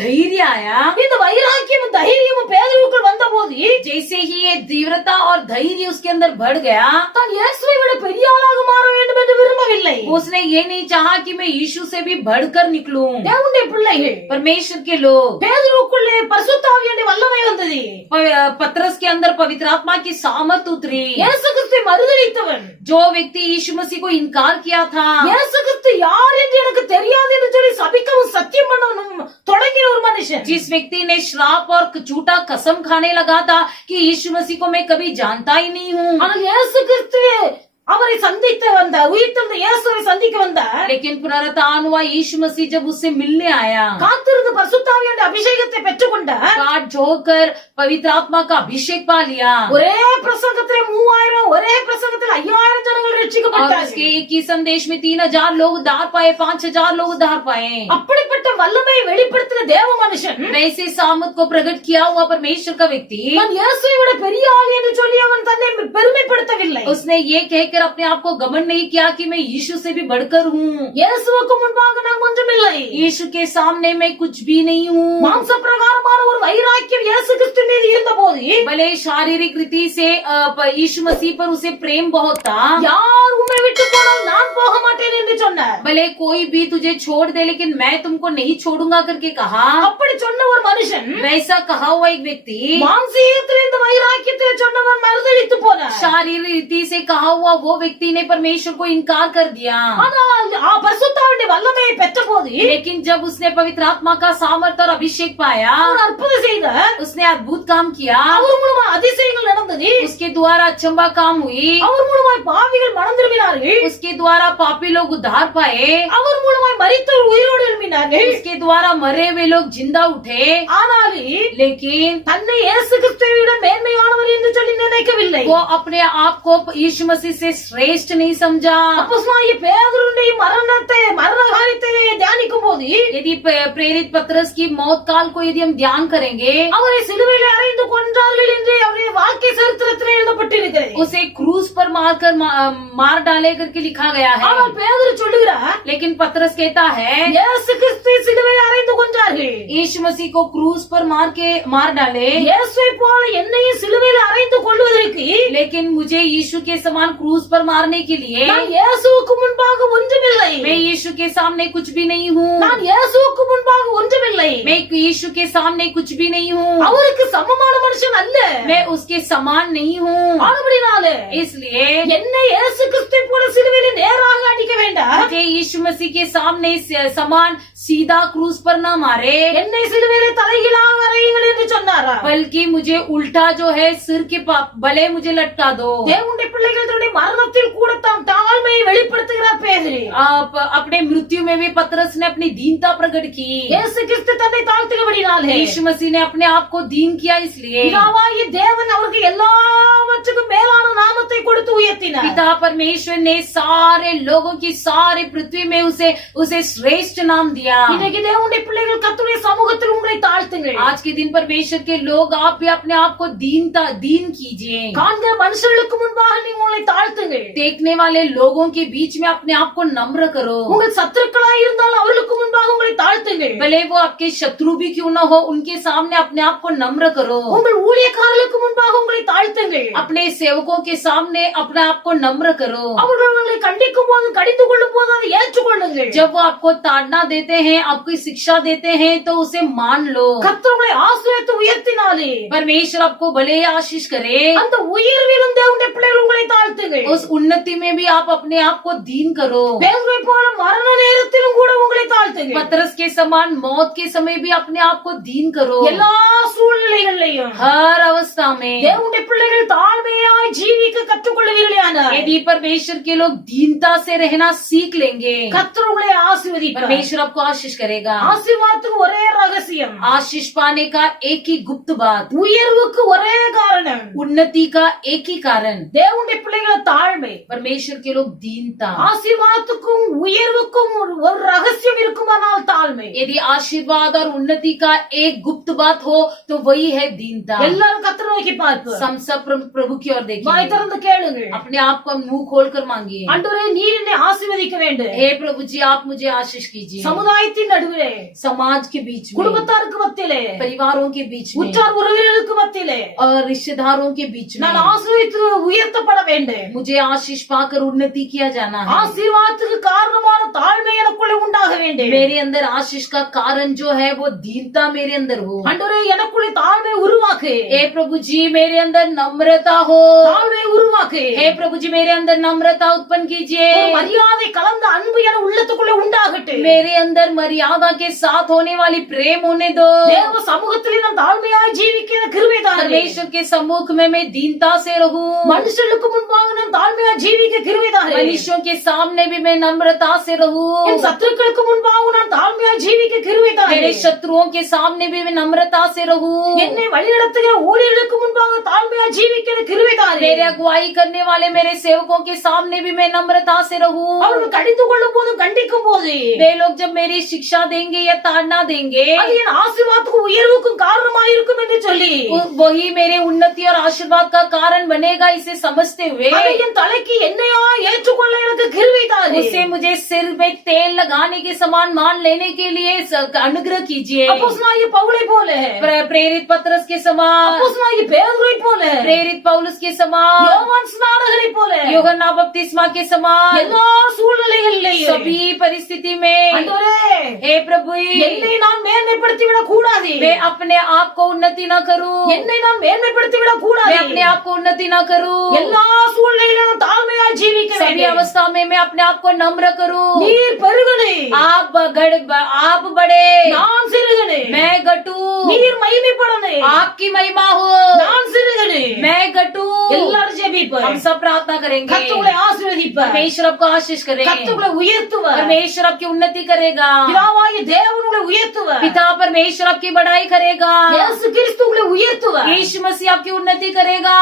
धैर्य आया। இந்த வைராக்கியம் தைரியமும் பேதுருவுக்குள் வந்தபோது, जैसे ही ये तीव्रता और धैर्य उसके अंदर बढ़ गया, தான் இயேசுவை விட பெரிய ஆளாக மாற வேண்டும் என்று விரும்பவில்லை. उसने ये नहीं चाहा कि मैं यीशु से भी बढ़कर निकलूं। தேவனுடைய பிள்ளைகள், परमेश्वर के लोग, பேதுருவுக்குள்ளே பரிசுத்த ஆவியுடைய வல்லமை வந்தது. पतरस के अंदर पवित्र आत्मा की सामर्थ उतरी। இயேசு கிறிஸ்துவை மறுதலித்தவன், जो व्यक्ति यीशु मसीह को इनकार किया था, இயேசு கிறிஸ்து யார் என்று எனக்கு தெரியாது என்று சொல்லி சபிக்கவும் சத்தியம் பண்ணவும் தொடங்கிய ஒரு மனுஷன், जिस व्यक्ति ने श्राप और झूठा कसम खाने लगा था कि यीशु मसीह को मैं कभी जानता ही नहीं हूँ, ஆனால் இயேசு கிறிஸ்து அவரை சந்தித்த வந்தார், உயிர்த்தெழுந்த இயேசுவை சந்திக்க வந்தார். लेकिन पुनरुत्थान हुआ यीशु मसीह जब उससे मिलने आया, காத்திருந்து பரிசுத்தாவியானவருடைய அபிஷேகத்தை பெற்றுக்கொண்டார். काट झोंकर पवित्र आत्मा का अभिषेक पा लिया ஒரே பிரசங்கத்திலே 3000, ஒரே பிரசங்கத்தில் 5000 ஜனங்கள் और ரட்சிக்கப்பட்டார்கள். उसके एक ही संदेश में 3000 लोग उद्धार पाए, 5000 लोग उद्धार पाए। அப்படிப்பட்ட வல்லமையை வெளிப்படுத்தின தேவ மனுஷன் वैसे सामर्थ को प्रकट किया हुआ परमेश्वर का व्यक्ति, நான் இயேசுவை விட பெரிய ஆள் என்று சொல்லி அவன் தன்னை பெருமைப்படுத்தவில்லை. उसने ये कहकर अपने आप को घमंड नहीं किया कि मैं यीशु से भी बढ़कर हूँ। இயேசுவுக்கு முன்பாக நான் ஒன்றுமில்லை. यीशु के सामने मैं कुछ भी नहीं हूँ। மாம்ச பிரகாரமான ஒரு வைராக்கியம் இயேசு கிறிஸ்து மீது இருந்தபோது भले शारीरिक रीति से यीशु मसीह पर उसे प्रेम बहुत था, யார் உம்மை விட்டு போனால் நான் போக மாட்டேன் என்று சொன்னார். भले कोई भी तुझे छोड़ दे लेकिन मैं तुमको नहीं छोड़ूंगा करके कहा। அப்படி சொன்ன ஒரு மனுஷன் वैसा कहा हुआ एक व्यक्ति, மாம்சீகத்தில் இந்த வைராக்கியத்தில் சொன்னவன் மறுதலித்து போனார். शारीरिक रीति से कहा हुआ वो व्यक्ति ने परमेश्वर को इनकार कर दिया। ஆனால் பரிசுத்தாவினுடைய வல்லமையை பெற்ற போது लेकिन जब उसने पवित्र आत्मा का सामर्थ और अभिषेक पाया, அவர் அற்புதம் செய்தார். उसने अद्भुत काम किया, அவர் மூலமா அதிசயங்கள் நடந்தது. उसके द्वारा अचंबा काम हुई, அவர் மூலமாய் பாவிகள் மனம் திரும்பினார்கள். उसके द्वारा पापी लोग उद्धार पाए, அவர் மூலமாய் மரித்தோர் உயிரோடு எழும்பினார்கள். उसके द्वारा मरे हुए लोग जिंदा उठे। ஆனாலும் लेकिन தன்னை இயேசு கிறிஸ்துவை விட மேன்மையானவர் என்று சொல்லி நினைக்கவில்லை. वो अपने आप को यीशु मसीह से श्रेष्ठ नहीं समझा। அப்போஸ்தலனாகிய பேதுருவினுடைய மரண காரியத்தை தியானிக்கும் போது यदि प्रेरित पतरस की मौत काल को यदि हम ध्यान करेंगे, அவரை சிலுவையிலே அறைந்து கொன்றார்கள் என்று அவருடைய வாழ்க்கை சரித்திரத்தில் எழுதப்பட்டிருக்கிறது. उसे क्रूज पर मारकर मार डाले करके लिखा गया है। ஆனால் பேதுரு சொல்லுகிறார், लेकिन पतरस कहता है இயேசு கிறிஸ்துவை சிலுவையில் அறைந்து கொன்றார்கள். यीशु मसीह को क्रूज पर मार डाले, இயேசுவை போல என்னையும் சிலுவையில் அறைந்து கொள்வதற்கு लेकिन मुझे यीशु के समान क्रूज पर मारने के लिए நான் இயேசுவுக்கு முன்பாக ஒன்றுமில்லை. मैं यीशु के सामने कुछ भी नहीं हूँ। நான் இயேசுவுக்கு முன்பாக ஒன்றுமில்லை. मैं यीशु के सामने कुछ भी नहीं हूँ। அவருக்கு சமமான மனுஷன் அல்ல. मैं उसके समान नहीं हूँ। ஆனபடினாலே इसलिए என்னை இயேசு கிறிஸ்துவை போல சிலுவையிலே நேராக அடிக்க வேண்டாம். मुझे यीशु मसीह के सामने समान सीधा क्रूज पर न मारे, என்னை சிலுவையிலே தலைகீழாக அறையுங்கள் என்று சொன்னாரா? बल्कि मुझे उल्टा जो है सिर के भले मुझे लटका दो। தேவனுடைய பிள்ளைகள் தன்னுடைய மரணத்தில் கூட தாம் தாழ்மையை வெளிப்படுத்துகிறார் பேதுரு. आप अपने मृत्यु में भी पतरस ने अपनी दीनता प्रकट की। இயேசு கிறிஸ்து தன்னை தாழ்த்தினபடினாலே यीशु मसीह ने अपने आप को दीन किया, इसलिए பிதாவாகிய தேவன் அவருக்கு எல்லாவற்றுக்கும் மேலான நாமத்தை கொடுத்து உயர்த்தினார். पिता परमेश्वर ने सारे लोगों की सारे पृथ्वी में उसे श्रेष्ठ नाम दिया। இன்னைக்கு தேவனுடைய பிள்ளைகள் கர்த்தருடைய சமூகத்தில் உங்களை தாழ்த்துங்கள். आज के दिन परमेश्वर के लोग आप भी अपने आप को दीन कीजिए। காண்கிற மனுஷர்களுக்கு முன்பாக நீங்க உங்களை தாழ்த்துங்கள். देखने वाले लोगों के बीच में अपने आप को नम्र करो। உங்கள் சத்துருக்களாய் இருந்தால் அவர்களுக்கு முன்பாக உங்களை தாழ்த்துங்கள். भले वो आपके शत्रु भी क्यों न हो, उनके सामने अपने आप को नम्र करो। உங்கள் ஊழியக்காரர்களுக்கு முன்பாக உங்களை தாழ்த்துங்கள். अपने सेवकों के सामने अपने आप को नम्र करो। அவர்கள் உங்களை கண்டிக்கும் போது கடிந்து கொள்ளும் போது அதை ஏற்றுக்கொள்ளுங்கள். जब वो आपको ताड़ना देते हैं, आपको शिक्षा देते हैं, तो उसे मान लो। கர்த்தர் உங்களை ஆசீர்வதித்து உயர்த்தினாலே परमेश्वर आपको भले ही आशीष करे, அந்த உயர்விலும் தேவனுடைய பிள்ளைகள் உங்களை தாழ்த்துங்கள். उस उन्नति में भी आप अपने आप को दीन करो। பேதுருவை போல மரண நேரத்திலும் கூட உங்களை தாழ்த்துங்கள். पतरस के समान मौत के समय भी अपने आप को दीन करो। எல்லா சூழ்நிலைகளிலும் हर अवस्था में தேவனுடைய பிள்ளைகள் தாழ்மையாய் ஜீவிக்க கற்றுக்கொள்வீர்களானால் यदि परमेश्वर के लोग दीनता से रहना सीख लेंगे, கர்த்தர் உங்களை ஆசீர்வதிப்பார். परमेश्वर आपको आशीष करेगा। ஆசீர்வாதத்துக்கு ஒரே ரகசியம், आशीष पाने का एक ही गुप्त बात, உயர்வுக்கு ஒரே காரணம், उन्नति का एक ही कारण, தேவனுடைய பிள்ளைகள தாழ்மை. परमेश्वर के लोग दीनता। ஆசீர்வாதத்துக்கும் உயர்வுக்கும் ஒரு ரகசியம் இருக்குமானால் தாழ்மை. यदि आशीर्वाद और उन्नति का एक गुप्त बात हो तो वही है दीनता। எல்லாரும் கர்த்தரை நோக்கி பார்ப்போம். हम सब प्रभु की ओर வாய் देखिए, திறந்து கேளுங்கள். अपने आप को मुंह खोल कर मांगिए। ஆண்டவரே நீர் என்னை ஆசீர்வதிக்க வேண்டும். हे प्रभु जी, आप मुझे आशीष कीजिए। சமுதாயத்தின் நடுவிலே, समाज के बीच में, குடும்பத்தாருக்கு மத்தியிலே, परिवारों के बीच में உற்றார் உறவினருக்கு மத்தியிலே और रिश्तेदारों के बीच में நான் ஆசீர்வதித்து உயர்த்தப்பட வேண்டும். मुझे आशीष पाकर उन्नति किया जाना है। ஆசீர்வாதத்துக்கு காரணமான தாழ்மை எனக்குள்ளே உண்டாக வேண்டும். मेरे अंदर आशीष का कारण जो है वो दीनता मेरे अंदर हो। ஆண்டவரே எனக்குள்ளே தாழ்மை உருவாக்கு. हे प्रभु जी, मेरे अंदर नम्रता हो। தாழ்மை உருவாக்கு. हे प्रभु जी, मेरे अंदर नम्रता उत्पन्न कीजिए। ஒரு மரியாதை கலந்த அன்பு என உள்ளத்துக்குள்ளே உண்டாகட்டும். मेरे अंदर मर्यादा के साथ होने वाली प्रेम होने दो। தேவ சமூகத்திலே நான் தாழ்மையாய் ஜீவிக்கிற கிருபை தாரும். परमेश्वर के सम्मुख में मैं दीनता से रहूं। மனுஷர்களுக்கு முன்பாக நான் தாழ்மையாய் ஜீவிக்க கிருபை தாரும். मनुष्यों के सामने भी मैं नम्रता से रहूं। என் சத்துருக்களுக்கு முன்பாக நான் தாழ்மையாய் ஜீவிக்க கிருபை தாரும். मेरे शत्रुओं के सामने भी मैं नम्रता से रहूं। என்னை வழிநடத்துகிற ஊழியர்களுக்கு முன்பாக தாழ்மையாய் ஜீவிக்கிற கிருபை தாரும். मेरे अगुवाई करने वाले मेरे सेवकों के सामने भी मैं नम्रता से रहूं। அவர்கள் கடிந்து கொள்ளும் போதும் கண்டிக்கும் போது वे लोग जब मेरी शिक्षा देंगे या ताड़ना देंगे அது என் ஆசீர்வாதத்துக்கும் உயர்வுக்கும் காரணமாய் இருக்கும் என்று சொல்லி वही मेरे उन्नति और आशीर्वाद का कारण बनेगा, इसे समझते हुए அதை என் தலைக்கு எண்ணெயா ஏற்றுக்கொள்ள எனக்கு கிருபை தாரும். उसे मुझे सिर में तेल लगाने के समान मान लेने के लिए अनुग्रह कीजिए। அப்போஸ்தலனாகிய பவுலை போல, प्रेरित पतरस के समान, அப்போஸ்தலனாகிய பேதுருவை போல, प्रेरित पौलुस के समान, யோவான் ஸ்நானகனை போல यूहन्ना बपतिस्मा के समान எல்லா சூழ்நிலைகளிலேயும் सभी परिस्थिति में ஆண்டவரே, हे प्रभु என்னை நான் மேன்மைப்படுத்தி விடக் கூடாது. मैं अपने आप को उन्नति न करूं, என்னை நான் மேன்மைப்படுத்தி விடக் मैं கூடாது. अपने आप को उन्नति न करूं, எல்லா சூழ்நிலையிலும் தாழ்மையாய் ஜீவிக்க सभी வேண்டும். अवस्था में मैं अपने आप को नम्र करूं। நீர் பெருகனே, आप बड़े, நான் சிறுகனே. मैं घटू, நீர் மகிமைப்படனே, आपकी महिमा हो, நான் சிறுகனே. मैं घटू। எல்லாரும் ஜெபிப்போம். हम सब प्रार्थना करेंगे। கர்த்தரை ஆசீர்வதிப்பார். परमेश्वर आपको आशीष करें, கர்த்தரை உயர்த்துவார். परमेश्वर आपकी उन्नति करेगा, பிதாவாகிய தேவன் உங்களை உயர்த்துவார். पिता परमेश्वर आपकी बढ़ाई करेगा, இயேசு கிறிஸ்து உங்களை உயர்த்துவார். यीशु मसीह आपकी उन्नति करेगा।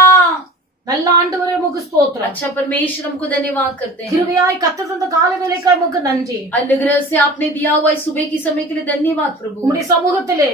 நல்ல ஆண்டவரே உமக்கு ஸ்தோத்திரம். अच्छा परमेश्वर हमको धन्यवाद करते हैं, கிருபையாய் கர்த்தர் தந்த காலை வேளைக்காய் உமக்கு நன்றி. अनुग्रह से आपने दिया हुआ इस सुबह की समय के लिए धन्यवाद प्रभु। உம்முடைய சமூகத்திலே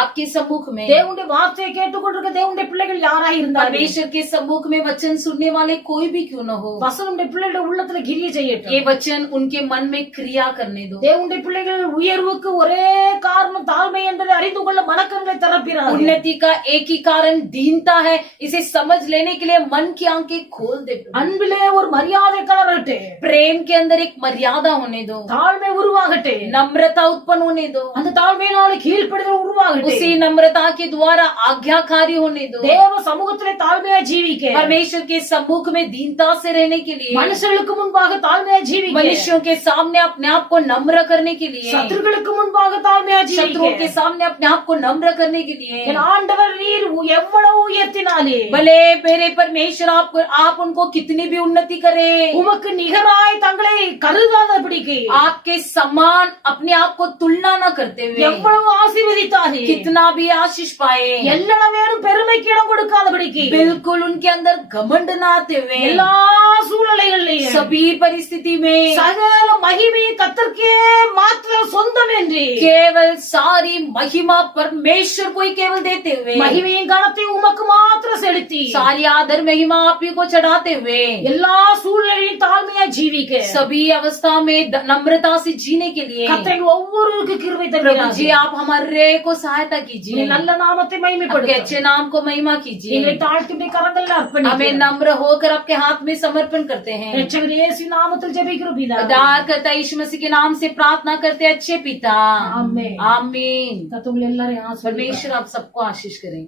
आपके सम्मुख में தேவனுடைய வார்த்தையை கேட்டுக்கொண்டிருக்க தேவனுடைய பிள்ளைகள் யாராக இருந்தாலும் परमेश्वर के सम्मुख में वचन सुनने वाले कोई भी क्यों न हो, வசனமுடைய பிள்ளைகளுடைய உள்ளத்துல கிரியை செய்யட்டும். ये वचन उनके मन में क्रिया करने दो। தேவனுடைய பிள்ளைகள் உயர்வுக்கு ஒரே காரணம் தாழ்மை என்பதை அறிந்து கொள்ள மனக்கண்களை திறப்பிறார். उन्नति का एक ही कारण दीनता है, इसे समझ लेने के लिए मन की आंखें खोल दे प्रभु। அன்பிலே ஒரு மரியாதை கலரட்டு, प्रेम के अंदर एक मर्यादा होने दो, தாழ்மை உருவாகட்டு, नम्रता उत्पन्न होने दो, அந்த தாழ்மையினால கீழ்ப்படிதல் உருவாகட்டு. उसी नम्रता के द्वारा आज्ञाकारी होने दो। தேவ சமூகத்திலே தாழ்மையா ஜீவிக்க, परमेश्वर के सम्मुख में दीनता से रहने के लिए, மனுஷர்களுக்கு முன்பாக தாழ்மையா ஜீவிக்க, मनुष्यों के सामने अपने आप को नम्र करने के लिए, சத்துருக்களுக்கு முன்பாக தாழ்மையா शत्रुओं के ஜீவிக்க. सामने अपने आप को नम्र करने के लिए, என் ஆண்டவர் நீர் எவ்வளவு உயர்த்தினாலே भले मेरे परमेश्वर आप उनको कितनी भी उन्नति करे, உமக்கு நிகராய் தங்களை கருதாதபடிக்கு आपके समान अपने आप को तुलना न करते हुए எவ்வளவு ஆசீர்வதித்தாரே, कितना भी आशीष पाए, எல்லளவேனும் பெருமைக்கு இடம் கொடுக்காதபடிக்கு बिल्कुल उनके अंदर घमंड न आते हुए எல்லா சூழ்நிலைகளிலும் सभी परिस्थिति में சகல மகிமை கர்த்தருக்கே மாத்திரம் சொந்தம் என்று केवल सारी महिमा परमेश्वर को ही केवल देते हुए, மகிமையின் கனத்தை உமக்கு மாத்திரம் செலுத்தி सारी आदर महिमा आप ही को चढ़ाते हुए, எல்லா சூழ்நிலையிலும் தாழ்மையா ஜீவிக்க सभी अवस्था में नम्रता से जीने के लिए கர்த்தர் ஒவ்வொருவருக்கு கிருபை प्रभु தருகிறார். जी आप हमारे को सहायता कीजिए, நல்ல நாமத்தை आपके மகிமைப்படுத்தும். अच्छे नाम को महिमा कीजिए। எங்களை தாழ்த்துடைய கரங்களில் हमें அர்ப்பணிக்கிறோம். नम्र होकर आपके हाथ में समर्पण करते हैं। இரட்சகர் இயேசு நாமத்தில் ஜெபிக்கிறோம் பிதாவே. उद्धार करता यीशु मसीह के नाम से प्रार्थना करते हैं, अच्छे पिता, आमीन। आमीन। கர்த்தர் உங்களை எல்லாரையும் ஆசீர்வதிப்பார். परमेश्वर आप सबको आशीष करें।